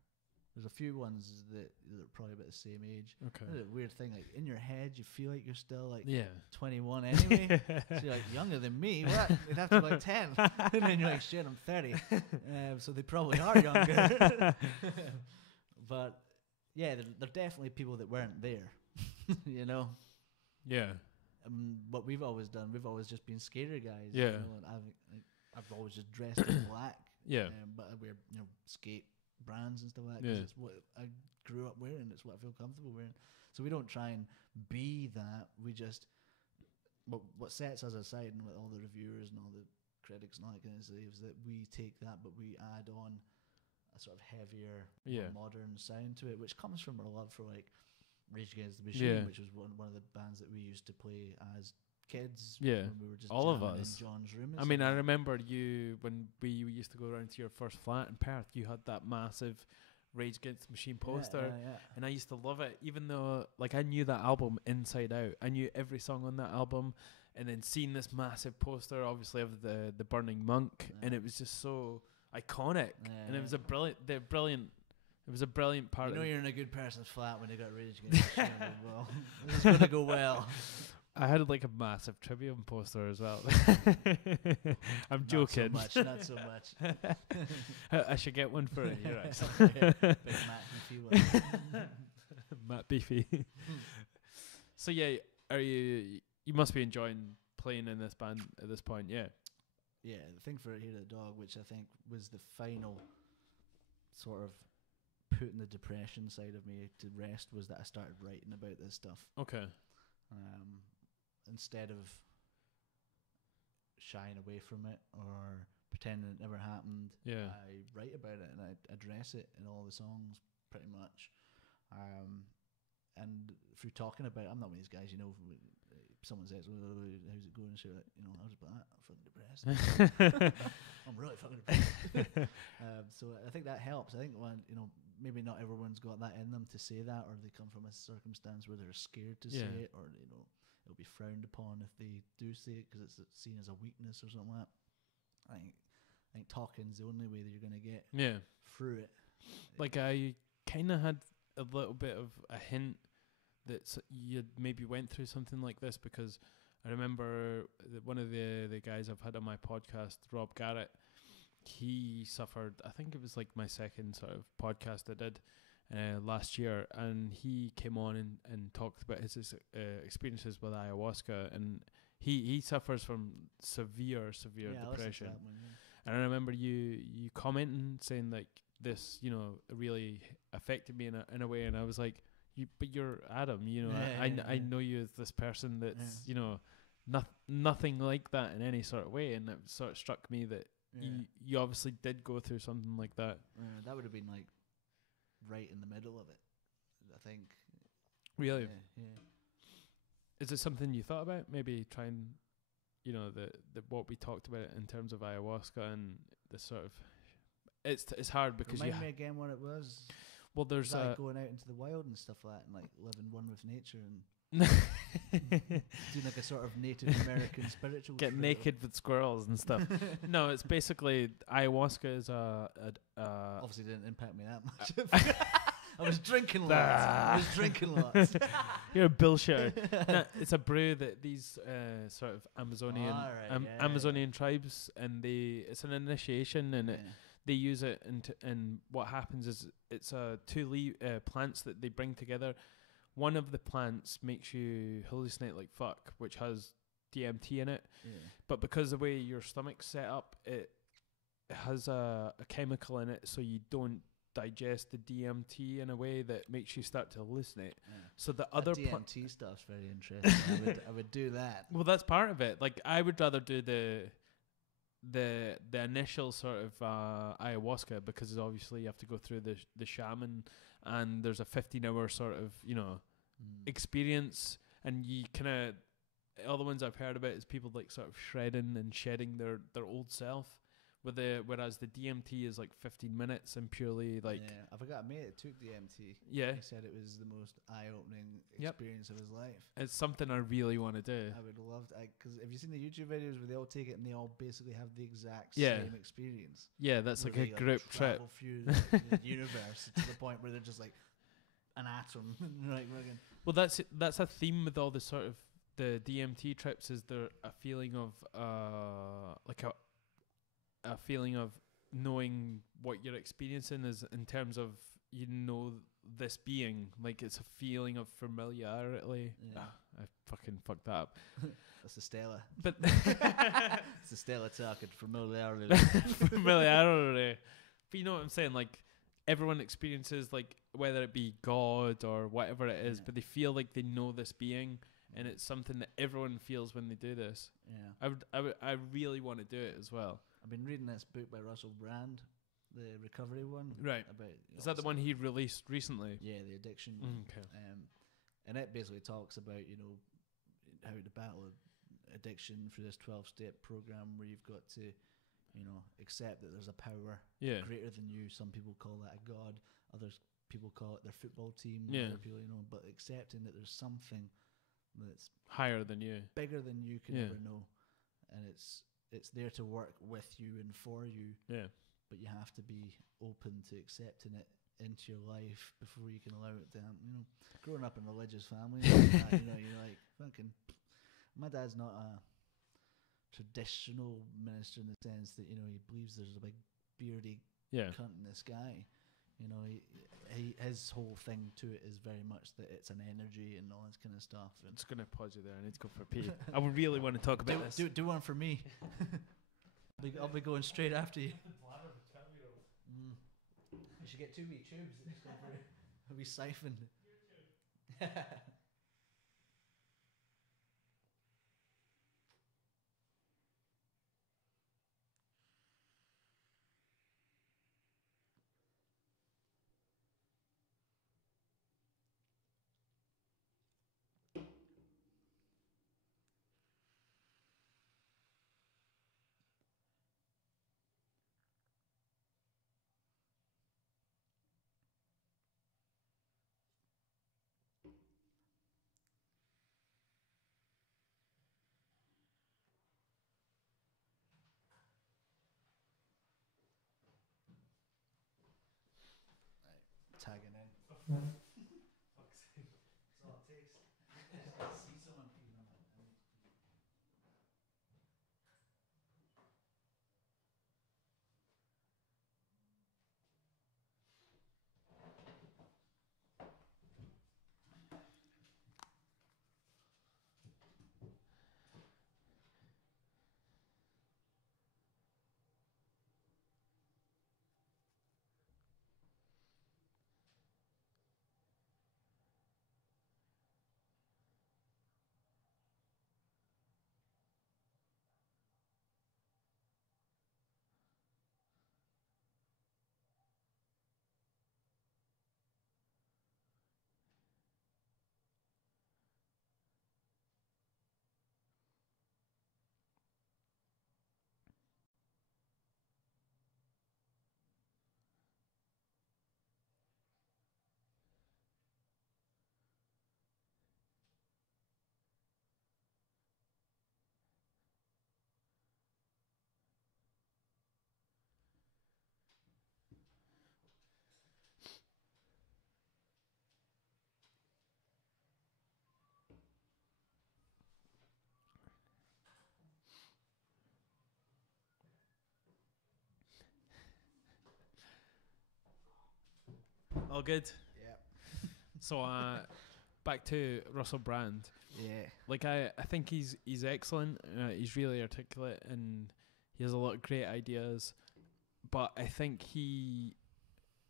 There's a few ones that are probably about the same age. Okay. That's a weird thing. Like in your head, you feel like you're still like 21 anyway. So you're like younger than me. What? They'd have to be like 10. And then you're like, shit, I'm 30. So they probably are younger. But yeah, they're definitely people that weren't there. You know. Yeah. What we've always done, we've always just been skater guys. Yeah. You know, and I've always just dressed in black. Yeah. But I wear skate brands and stuff like that, 'cause it's what I grew up wearing. It's what I feel comfortable wearing. So we don't try and be that. We just what sets us aside, and what all the reviewers and all the critics and all that kind of say, is that we take that, but we add on a sort of heavier, more modern sound to it, which comes from our love for like Rage Against the Machine, which was one of the bands that we used to play as kids. Yeah, when we were just all of us. In John's room. I mean, I remember you when we used to go around to your first flat in Perth. You had that massive Rage Against the Machine poster, and I used to love it. Even though, like, I knew that album inside out. I knew every song on that album, and then seeing this massive poster, obviously of the Burning Monk, and it was just so iconic, and it was a brilliant. It was a brilliant part. You know, you're in a good person's flat when they got Rage Against the Machine. Well, this is gonna go well. I had like a massive Trivium poster as well. I'm joking. Not so much. I should get one for a year, actually. Big Matt Beefy one. Matt Beefy. So yeah, you must be enjoying playing in this band at this point, yeah. Yeah, the thing for Hair of the Dog, which I think was the final sort of putting the depression side of me to rest, was that I started writing about this stuff. Okay. Instead of shying away from it or pretending it never happened, I write about it and I address it in all the songs pretty much. And through talking about it, I'm not one of these guys, you know, someone says, how's it going? So, you know, I was like, I'm fucking depressed. I'm really fucking depressed. So I think that helps. I think when, you know, maybe not everyone's got that in them to say that, or they come from a circumstance where they're scared to say it, or, you know, it'll be frowned upon if they do say it because it's seen as a weakness or something like that. I think talking's the only way that you're going to get through it. Like, I kind of had a little bit of a hint that you maybe went through something like this, because I remember one of the guys I've had on my podcast, Rob Garrett, he suffered, I think it was like my second sort of podcast I did last year, and he came on and talked about his experiences with ayahuasca, and he suffers from severe depression. And I remember you commenting saying like this, you know, really affected me in a way, and I was like, but you're Adam, you know, I know you as this person that's you know, nothing like that in any sort of way, and it sort of struck me that you obviously did go through something like that. That would have been like right in the middle of it, I think. Really? Yeah. Is it something you thought about? Maybe try and, you know, the what we talked about in terms of ayahuasca and the sort of, it's hard because Remind me again what it was. Well, there's like going out into the wild and stuff like that, and like living one with nature and doing like a sort of Native American spiritual. Get naked with squirrels and stuff. No, it's basically ayahuasca is obviously didn't impact me that much. I was drinking lots. You're a bullshitter. No, it's a brew that these sort of Amazonian tribes, and it's an initiation, and they use it, and what happens is it's two plants that they bring together. One of the plants makes you hallucinate like fuck, which has DMT in it, but because the way your stomach's set up, it has a chemical in it, so you don't digest the DMT in a way that makes you start to hallucinate. So the other DMT stuff's very interesting. I would do that. Well, that's part of it. Like I would rather do the initial sort of ayahuasca, because obviously you have to go through the shaman, and there's a 15-hour sort of, you know, experience, and you kind of, all the ones I've heard about is people like sort of shredding and shedding their old self. Whereas the DMT is like 15 minutes and purely like... Yeah, I forgot a mate that took DMT. Yeah. He said it was the most eye-opening experience of his life. It's something I really want to do. I would love to, because have you seen the YouTube videos where they all take it and they all basically have the exact same experience? Yeah, that's like a group trip. Through the universe to the point where they're just like an atom. Right, well, that's a theme with all the sort of the DMT trips, is there a feeling of like a feeling of knowing what you're experiencing is in terms of, you know, this being, like it's a feeling of familiarity. I fucking fucked that up. That's the Stella. But it's the Stella talking familiarity. Familiarity. But you know what I'm saying? Like everyone experiences, like whether it be God or whatever it is, but they feel like they know this being. And it's something that everyone feels when they do this. Yeah, I really want to do it as well. I've been reading this book by Russell Brand, the recovery one. Right. Is that the one he released recently? Yeah, the addiction one. Okay. And it basically talks about, you know, how to battle addiction through this 12-step program where you've got to, you know, accept that there's a power greater than you. Some people call that a god. Others people call it their football team. Yeah. Other people, you know, but accepting that there's something that's higher than you, bigger than you can ever know, and it's there to work with you and for you. Yeah. But you have to be open to accepting it into your life before you can allow it to happen. You know, growing up in a religious family, you know, you're like fucking. My dad's not a traditional minister in the sense that, you know, he believes there's a big beardy cunt in the sky. You know, his whole thing to it is very much that it's an energy and all this kind of stuff. And it's gonna pause you there. I need to go for a pee. I would really want to talk about this. Do one for me. I'll be going straight after you. You should get 2 wee tubes that just go for it. I'll be siphoned. Tagging in. Fuck's sake. That's all it takes. See someone feeding on it. All good. Yeah. So, back to Russell Brand. Yeah. Like I think he's excellent. He's really articulate and he has a lot of great ideas. But I think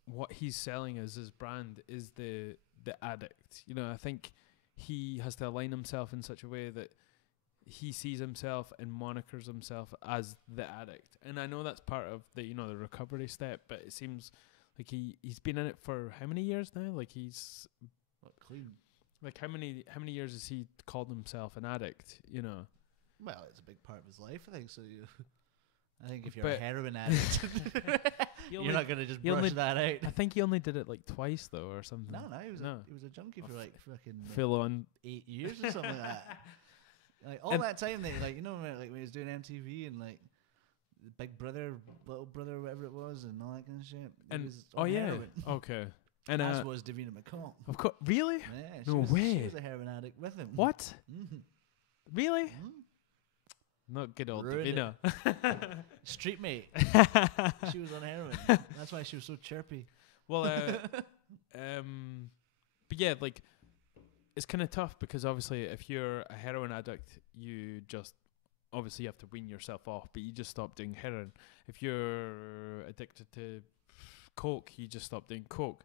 what he's selling as his brand is the addict. You know, I think he has to align himself in such a way that he sees himself and monikers himself as the addict. And I know that's part of the the recovery step, but it seems like he's been in it for how many years now? Like he's clean. Like how many years has he called himself an addict? You know. Well, it's a big part of his life, I think. So I think if you're a heroin addict, you're not gonna just brush that out. I think he only did it like twice though, or something. No, he was a junkie for like fucking full on 8 years or something like that. Like all that time, that like like when he was doing MTV and like Big Brother, Little Brother, whatever it was, and all that kind of shit. And heroin. Okay. And as was Davina McCall. Of course, really? Yeah, no way. She was a heroin addict with him. What? Mm-hmm. Really? Mm-hmm. Not good old Davina. Street mate. She was on heroin. That's why she was so chirpy. Well, but yeah, like it's kind of tough because obviously if you're a heroin addict, you just obviously you have to wean yourself off, but you just stop doing heroin. If you're addicted to coke, you just stop doing coke.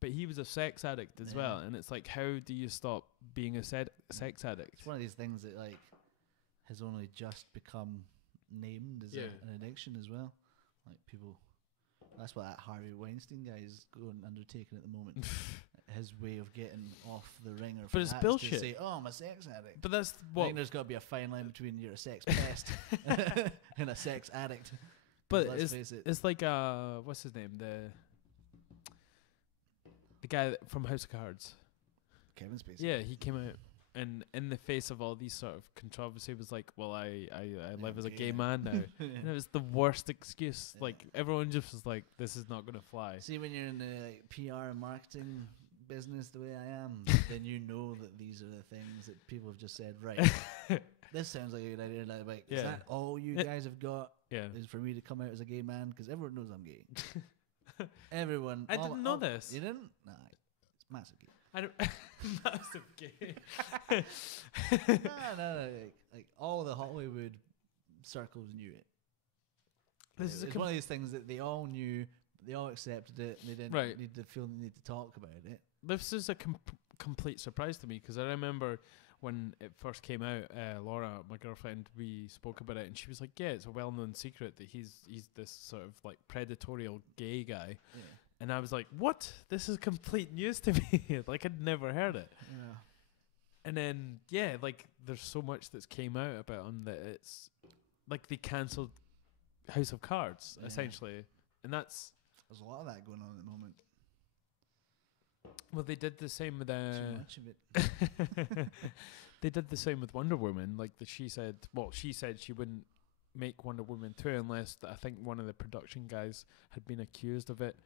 But he was a sex addict as well, and it's like, how do you stop being a sex addict? It's one of these things that like has only just become named as an addiction as well. Like people, that's what that Harvey Weinstein guy is undertaking at the moment. His way of getting off the ringer. But it's bullshit. To say, I'm a sex addict. But that's I think there's got to be a fine line between you're a sex pest and a sex addict. But it's like what's his name? The guy from House of Cards. Kevin Spacey. Yeah, he came out and in the face of all these sort of controversy was like, well, I live as a gay man now. And it was the worst excuse. Yeah. Like everyone just was like, this is not gonna fly. See, when you're in the PR and marketing business the way I am, then you know that these are the things that people have just said, right, this sounds like a good idea. Like, is that all you guys have got? Yeah. Is for me to come out as a gay man? Because everyone knows I'm gay. Everyone. I didn't know this. You didn't? Nah, it's massive gay. I don't. Massive gay. no, like all the Hollywood circles knew it. It's one of these things that they all knew, they all accepted it, and they didn't need to feel the need to talk about it. This is a complete surprise to me because I remember when it first came out, Laura, my girlfriend, we spoke about it, and she was like, "Yeah, it's a well-known secret that he's this sort of like predatorial gay guy." Yeah. And I was like, "What? This is complete news to me. Like I'd never heard it." Yeah. And then like there's so much that's came out about him that it's like they cancelled House of Cards essentially, and there's a lot of that going on at the moment. Well, they did the same with too much of it. They did the same with Wonder Woman. Like she said she wouldn't make Wonder Woman 2 unless I think one of the production guys had been accused of it.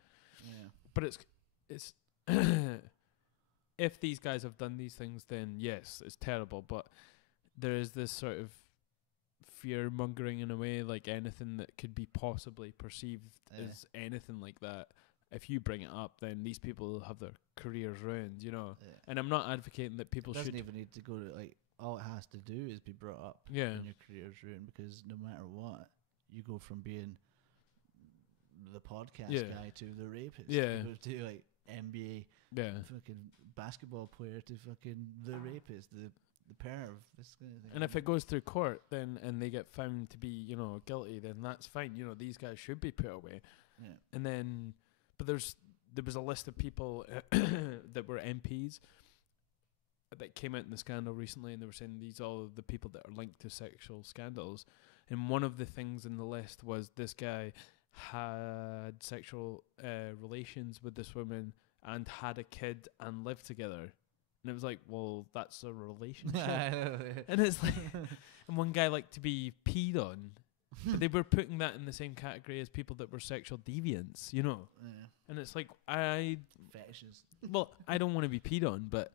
Yeah. But it's if these guys have done these things, then yes, it's terrible. But there is this sort of fear mongering in a way, like anything that could be possibly perceived as anything like that. If you bring it up, then these people have their careers ruined, you know. Yeah. And I'm not advocating that people doesn't even need to go to like. All it has to do is be brought up. Yeah. And your career's ruined because no matter what, you go from being the podcast guy to the rapist. Yeah. You go to like NBA. Yeah. Fucking basketball player to fucking the rapist, the perv, this kind of thing. And if it goes through court, then and they get found to be guilty, then that's fine. These guys should be put away. Yeah. And then. But there was a list of people that were MPs that came out in the scandal recently, and they were saying these are all the people that are linked to sexual scandals. And one of the things in the list was this guy had sexual relations with this woman and had a kid and lived together. And it was like, well, that's a relationship. And it's like, and one guy liked to be peed on. But they were putting that in the same category as people that were sexual deviants, Yeah. And it's like, fetishes. Well, I don't want to be peed on, but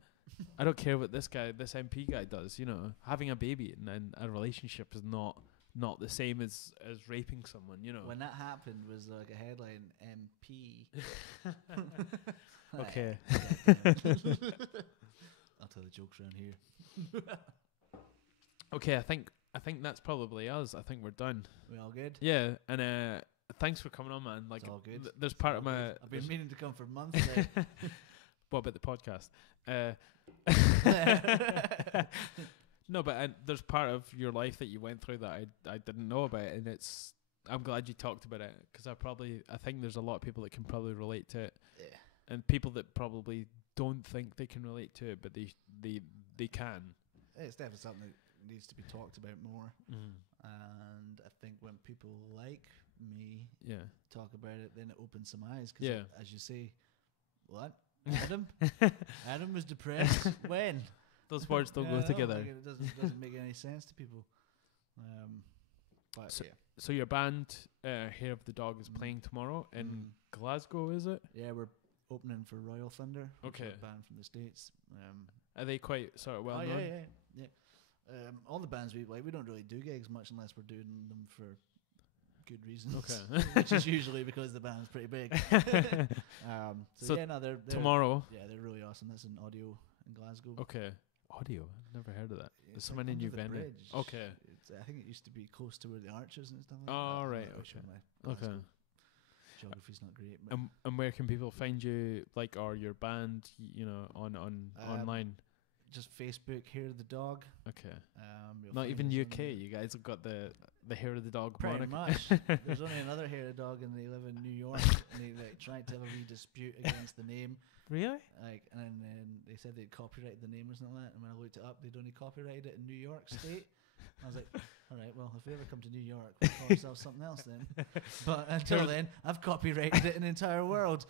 I don't care what this MP guy does, Having a baby and a relationship is not not the same as raping someone, you know. When that happened, was like a headline MP. Okay. I'll tell the jokes around here. Okay, I think that's probably us. I think we're done. We all good? Yeah, and thanks for coming on, man. Like, it's all good. There's part of my. I've been meaning to come for months now. What about the podcast? No, but there's part of your life that you went through that I didn't know about, and I'm glad you talked about it, because I think there's a lot of people that can probably relate to it, and people that probably don't think they can relate to it, but they can. It's definitely something that needs to be talked about more, and I think when people like me talk about it, then it opens some eyes. Cause as you say, what? Adam was depressed when? Those words don't go together. Like it doesn't make any sense to people. But so your band, Hair of the Dog, is playing tomorrow in Glasgow, is it? Yeah, we're opening for Royal Thunder. Okay. A band from the States. Are they quite sort of well known? Yeah. All the bands we don't really do gigs much unless we're doing them for good reasons. Okay. Which is usually because the band's pretty big. They're tomorrow. Yeah, they're really awesome. That's an Audio in Glasgow. Okay. Audio? I've never heard of that. There's so many new venues. Okay. I think it used to be close to where the Arches and stuff like that. Oh, right. Okay. Geography's not great. But and where can people find you, like, or your band, you know, on online? Just Facebook, Hair of the Dog. Okay. Not even UK. You guys have got the Hair of the Dog. Pretty much. There's only another Hair of the Dog, and they live in New York. And they tried to have a wee dispute against the name. Really? And then they said they'd copyrighted the name or something like that. And when I looked it up, they'd only copyrighted it in New York State. I was like, all right, well, if we ever come to New York, we'll call ourselves something else then. But until then, I've copyrighted it in the entire world.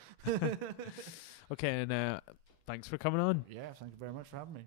Okay, and thanks for coming on. Yeah, thank you very much for having me.